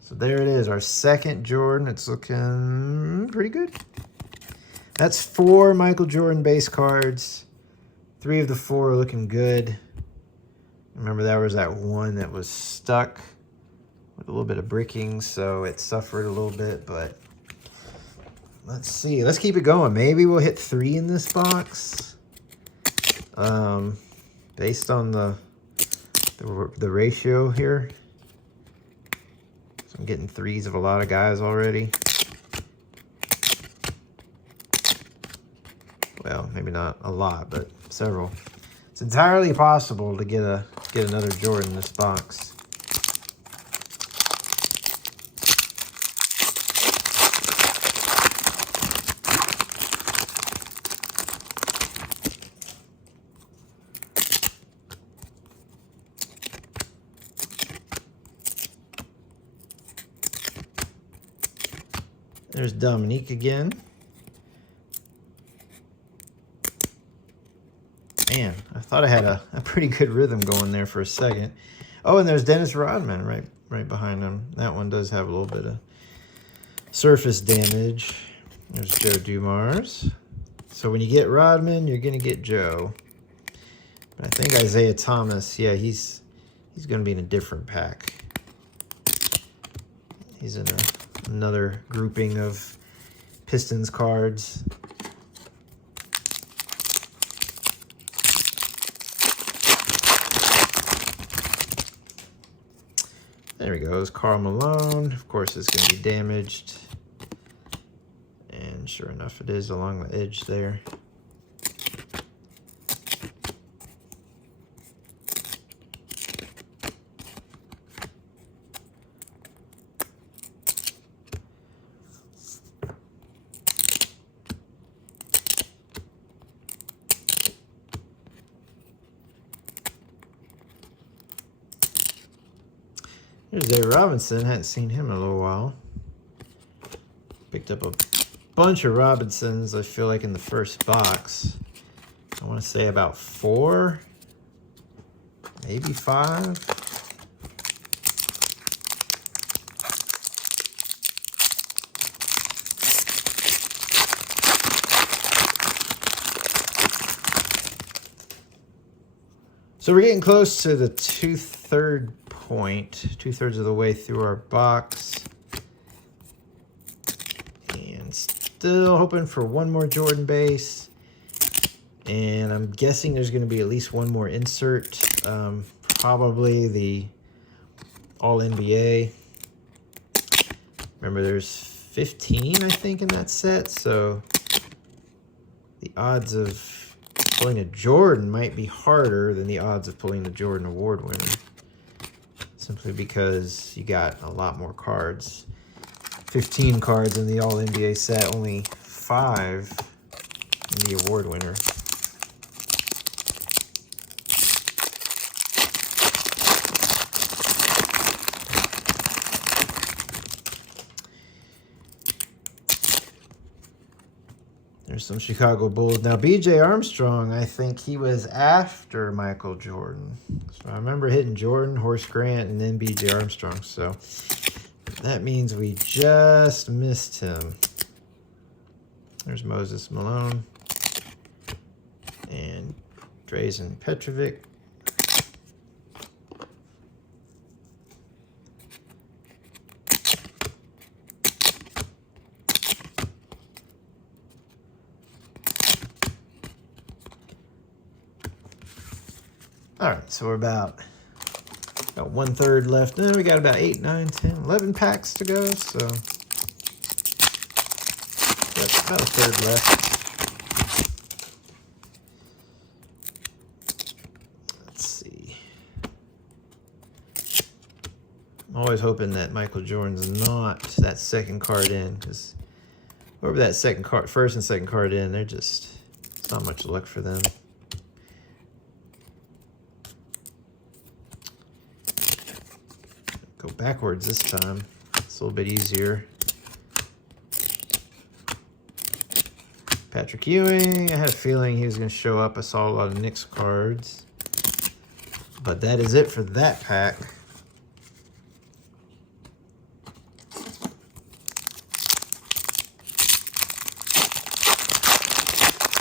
So there it is, our second Jordan. It's looking pretty good. That's 4 Michael Jordan base cards. 3 of the 4 are looking good. Remember, there was that one that was stuck with a little bit of bricking, so it suffered a little bit, but let's see. Let's keep it going. Maybe we'll hit 3 in this box. Based on the ratio here. So I'm getting 3s of a lot of guys already. Well, maybe not a lot, but several. It's entirely possible to get another Jordan in this box. There's Dominique again. Man, I thought I had a pretty good rhythm going there for a second. Oh, and there's Dennis Rodman right behind him. That one does have a little bit of surface damage. There's Joe Dumars. So when you get Rodman, you're going to get Joe. But I think Isaiah Thomas, yeah, he's going to be in a different pack. He's in another grouping of Pistons cards. There he goes, Karl Malone. Of course, it's going to be damaged. And sure enough, it is along the edge there. Here's David Robinson. Hadn't seen him in a little while. Picked up a bunch of Robinsons, I feel like, in the first box. I want to say about 4, maybe 5. So we're getting close to the two-thirds of the way through our box. And still hoping for one more Jordan base. And I'm guessing there's going to be at least one more insert. Probably the All-NBA. Remember, there's 15, I think, in that set. So the odds of pulling a Jordan might be harder than the odds of pulling the Jordan Award winner. Simply because you got a lot more cards. 15 cards in the All-NBA set, only 5 in the award winner. There's some Chicago Bulls. Now, B.J. Armstrong, I think he was after Michael Jordan. So I remember hitting Jordan, Horace Grant, and then B.J. Armstrong. So that means we just missed him. There's Moses Malone and Drazen Petrovic. All right, so we're about 1/3 left. Now we got about 8, 9, 10, 11 packs to go, so that's about 1/3 left. Let's see. I'm always hoping that Michael Jordan's not that second card in, because whoever that first and second card in, it's not much luck for them. Go backwards this time. It's a little bit easier. Patrick Ewing. I had a feeling he was going to show up. I saw a lot of Knicks cards. But that is it for that pack.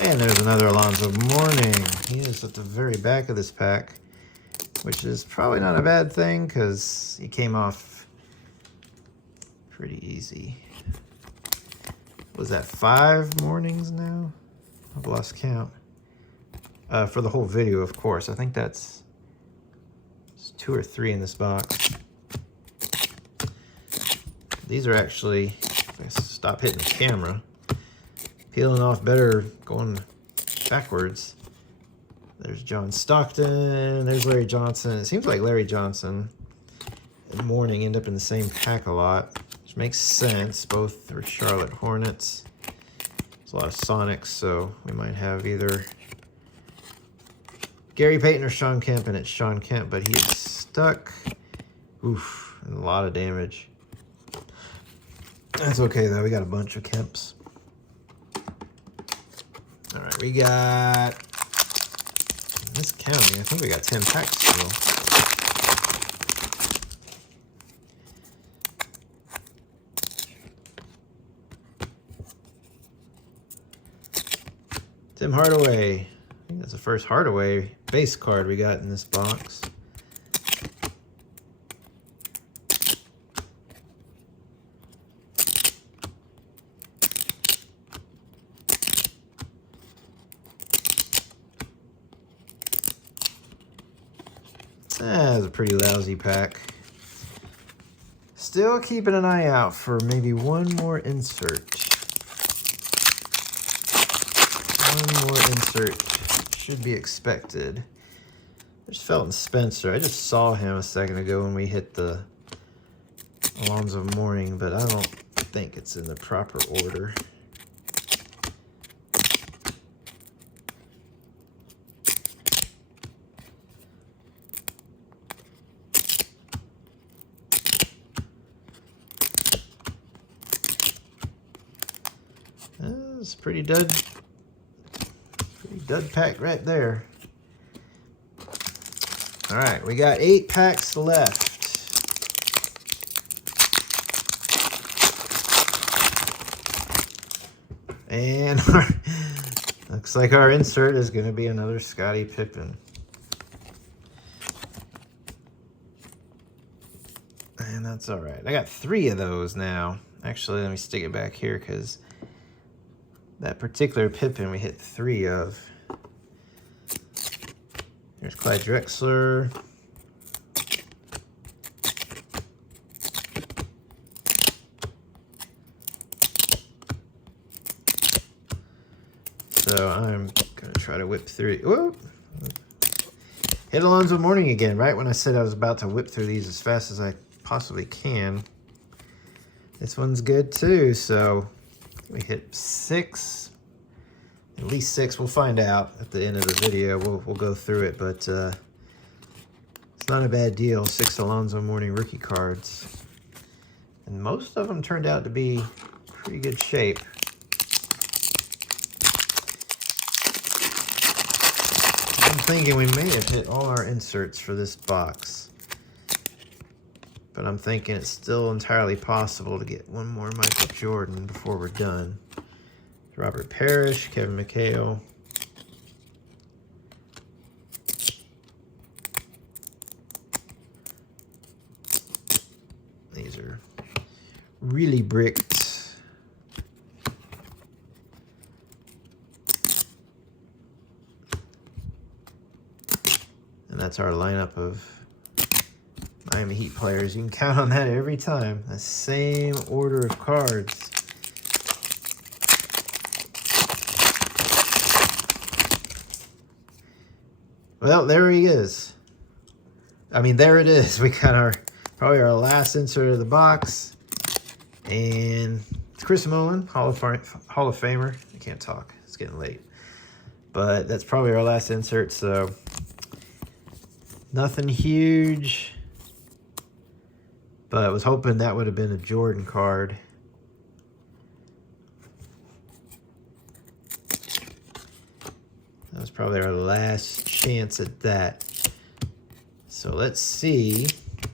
And there's another Alonzo Mourning. He is at the very back of this pack, which is probably not a bad thing because he came off pretty easy. Was that 5 mornings now? I've lost count. For the whole video, of course. I think that's 2 or 3 in this box. These are actually, if I stop hitting the camera, peeling off better going backwards. There's John Stockton, there's Larry Johnson. It seems like Larry Johnson and Mourning end up in the same pack a lot, which makes sense. Both are Charlotte Hornets. There's a lot of Sonics, so we might have either Gary Payton or Shawn Kemp, and it's Shawn Kemp, but he is stuck. Oof, and a lot of damage. That's okay, though. We got a bunch of Kemps. All right, we got... This counting, I think we got 10 packs still. Tim Hardaway. I think that's the first Hardaway base card we got in this box. That was a pretty lousy pack. Still keeping an eye out for maybe one more insert. One more insert should be expected. There's Felton Spencer. I just saw him a second ago when we hit the Alonzo Mourning, but I don't think it's in the proper order. That's pretty dud pack right there. All right, we got 8 packs left. And looks like our insert is going to be another Scottie Pippen. And that's all right. I got 3 of those now. Actually, let me stick it back here because that particular Pippen we hit 3 of. Here's Clyde Drexler. So I'm going to try to whip through it. Whoa! Hit Alonzo Mourning again, right when I said I was about to whip through these as fast as I possibly can. This one's good too, so we hit 6. At least 6. We'll find out at the end of the video. We'll go through it, but it's not a bad deal. 6 Alonzo Mourning rookie cards. And most of them turned out to be pretty good shape. I'm thinking we may have hit all our inserts for this box. But I'm thinking it's still entirely possible to get one more Michael Jordan before we're done. Robert Parrish, Kevin McHale. These are really bricked. And that's our lineup of Miami Heat players. You can count on that every time. The same order of cards. Well, there he is. I mean, there it is. We got probably our last insert of the box. And it's Chris Mullin, Hall of Famer. I can't talk. It's getting late. But that's probably our last insert, so nothing huge. But I was hoping that would have been a Jordan card. That was probably our last chance at that. So let's see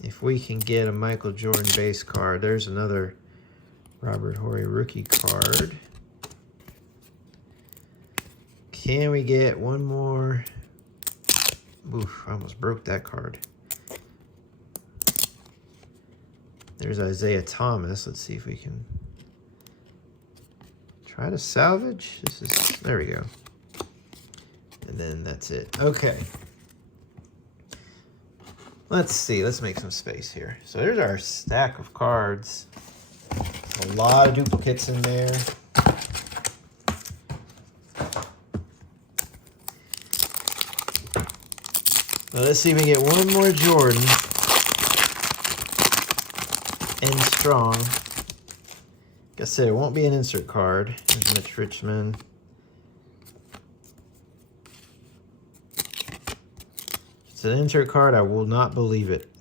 if we can get a Michael Jordan base card. There's another Robert Horry rookie card. Can we get one more? Oof, I almost broke that card. There's Isaiah Thomas. Let's see if we can try to salvage. There we go. And then that's it. Okay. Let's see. Let's make some space here. So there's our stack of cards. A lot of duplicates in there. Well, let's see if we can get one more Jordan. And strong. Like I said, it won't be an insert card. There's Mitch Richmond. It's an insert card. I will not believe it.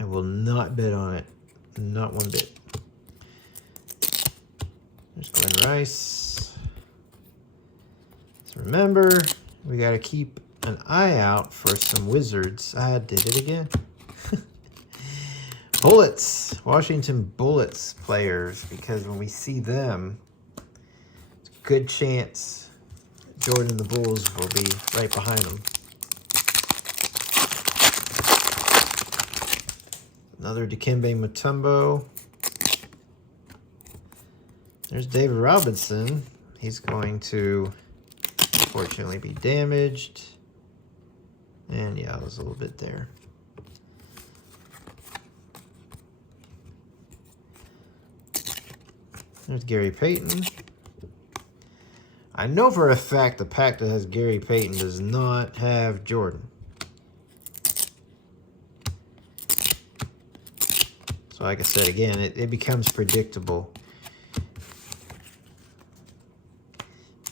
I will not bet on it. Not one bit. There's Glenn Rice. So remember, we got to keep an eye out for some Wizards. I did it again. Bullets. Washington Bullets players, because when we see them, it's a good chance Jordan and the Bulls will be right behind them. Another Dikembe Mutombo. There's David Robinson. He's going to unfortunately be damaged. And yeah, it was a little bit there. There's Gary Payton. I know for a fact the pack that has Gary Payton does not have Jordan. So like I said, again, it becomes predictable.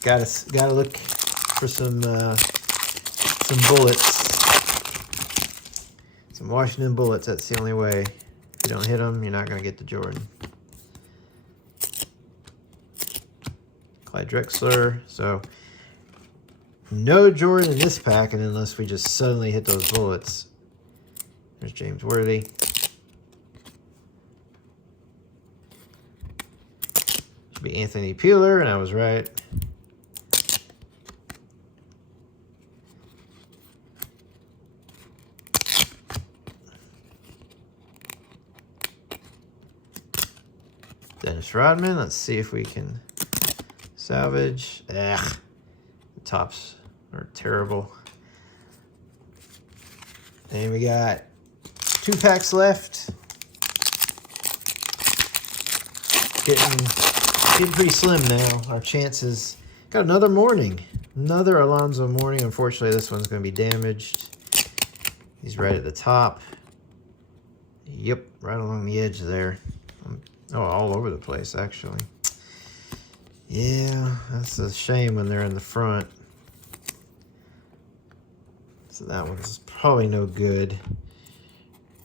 Gotta look for some bullets. Some Washington bullets, that's the only way. If you don't hit them, you're not going to get the Jordan. Clyde Drexler. So, no Jordan in this pack, and unless we just suddenly hit those bullets. There's James Worthy. Should be Anthony Peeler, and I was right. Dennis Rodman. Let's see if we can salvage. Ugh. The tops are terrible. And we got 2 packs left. Getting pretty slim now. Our chances. Got another Mourning. Another Alonzo Mourning. Unfortunately, this one's going to be damaged. He's right at the top. Yep, right along the edge there. Oh, all over the place, actually. Yeah, that's a shame when they're in the front. So that one's probably no good.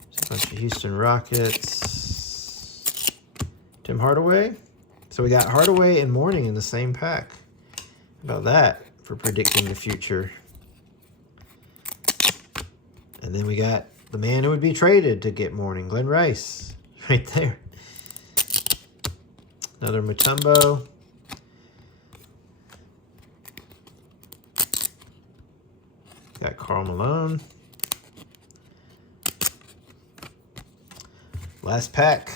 There's a bunch of Houston Rockets. Tim Hardaway. So we got Hardaway and Mourning in the same pack. How about that for predicting the future? And then we got the man who would be traded to get Mourning, Glenn Rice, right there. Another Mutombo. Got Karl Malone. Last pack.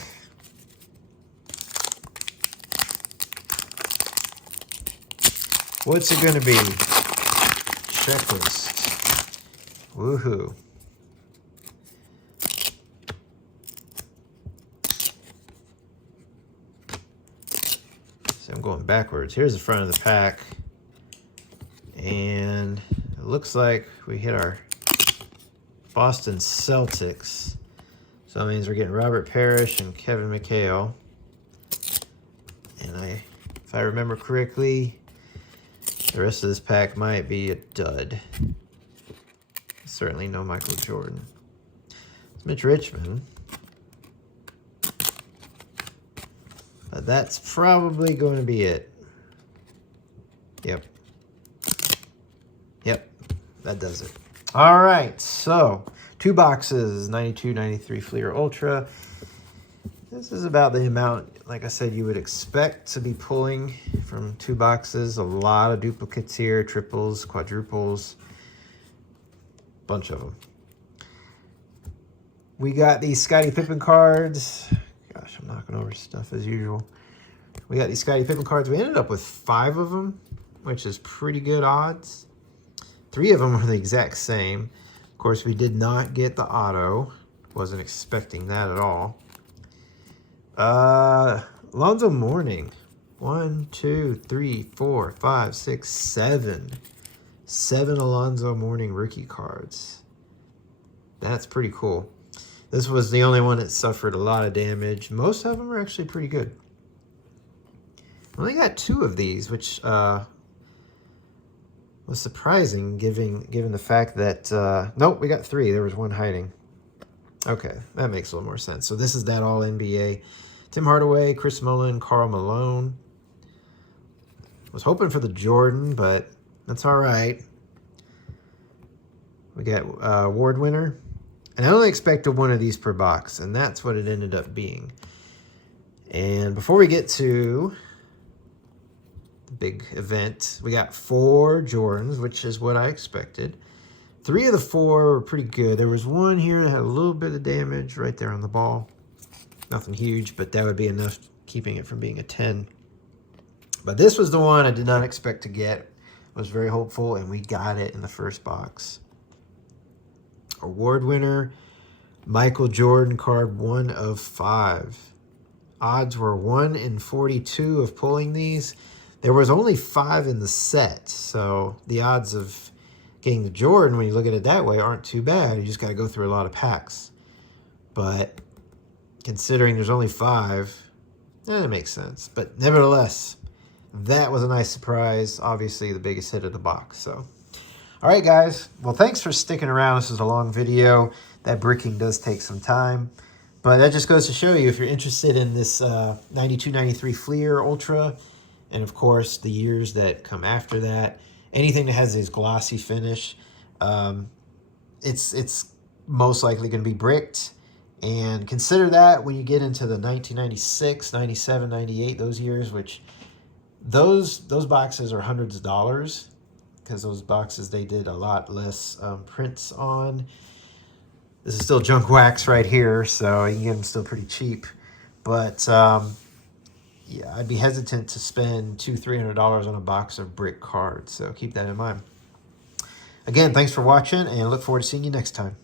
What's it going to be? Checklist. Woohoo. I'm going backwards. Here's the front of the pack. And it looks like we hit our Boston Celtics. So that means we're getting Robert Parrish and Kevin McHale. And if I remember correctly, the rest of this pack might be a dud. Certainly no Michael Jordan. It's Mitch Richmond. But that's probably going to be it. Yep. Yep, that does it. All right, so 2 boxes, 92, 93 Fleer Ultra. This is about the amount, like I said, you would expect to be pulling from 2 boxes. A lot of duplicates here, triples, quadruples, bunch of them. We got these Scottie Pippen cards. Gosh, I'm knocking over stuff as usual. We got these Scottie Pippen cards. We ended up with 5 of them, which is pretty good odds. 3 of them are the exact same. Of course, we did not get the auto. Wasn't expecting that at all. Alonzo Mourning. 1, 2, 3, 4, 5, 6, 7. 7 Alonzo Mourning rookie cards. That's pretty cool. This was the only one that suffered a lot of damage. Most of them are actually pretty good. I only got 2 of these, which was surprising given the fact that... nope, we got 3. There was 1 hiding. Okay, that makes a little more sense. So this is that All-NBA. Tim Hardaway, Chris Mullin, Karl Malone. Was hoping for the Jordan, but that's all right. We got award winner. And I only expected 1 of these per box, and that's what it ended up being. And before we get to the big event, we got 4 Jordans, which is what I expected. 3 of the 4 were pretty good. There was 1 here that had a little bit of damage right there on the ball. Nothing huge, but that would be enough keeping it from being a 10. But this was the one I did not expect to get. I was very hopeful, and we got it in the first box. Award winner, Michael Jordan card 1 of 5. Odds were 1 in 42 of pulling these. There was only 5 in the set, so the odds of getting the Jordan, when you look at it that way, aren't too bad. You just got to go through a lot of packs. But considering there's only 5, it makes sense. But nevertheless, that was a nice surprise. Obviously, the biggest hit of the box. So, all right, guys. Well, thanks for sticking around. This is a long video. That bricking does take some time. But that just goes to show you, if you're interested in this 92-93 Fleer Ultra, and of course the years that come after that, anything that has this glossy finish, it's most likely going to be bricked. And consider that when you get into the 1996, 97, 98, those years, which those boxes are hundreds of dollars, because those boxes they did a lot less prints on. This is still junk wax right here, so you can get them still pretty cheap. But yeah, I'd be hesitant to spend $200-300 on a box of brick cards. So keep that in mind. Again, thanks for watching, and look forward to seeing you next time.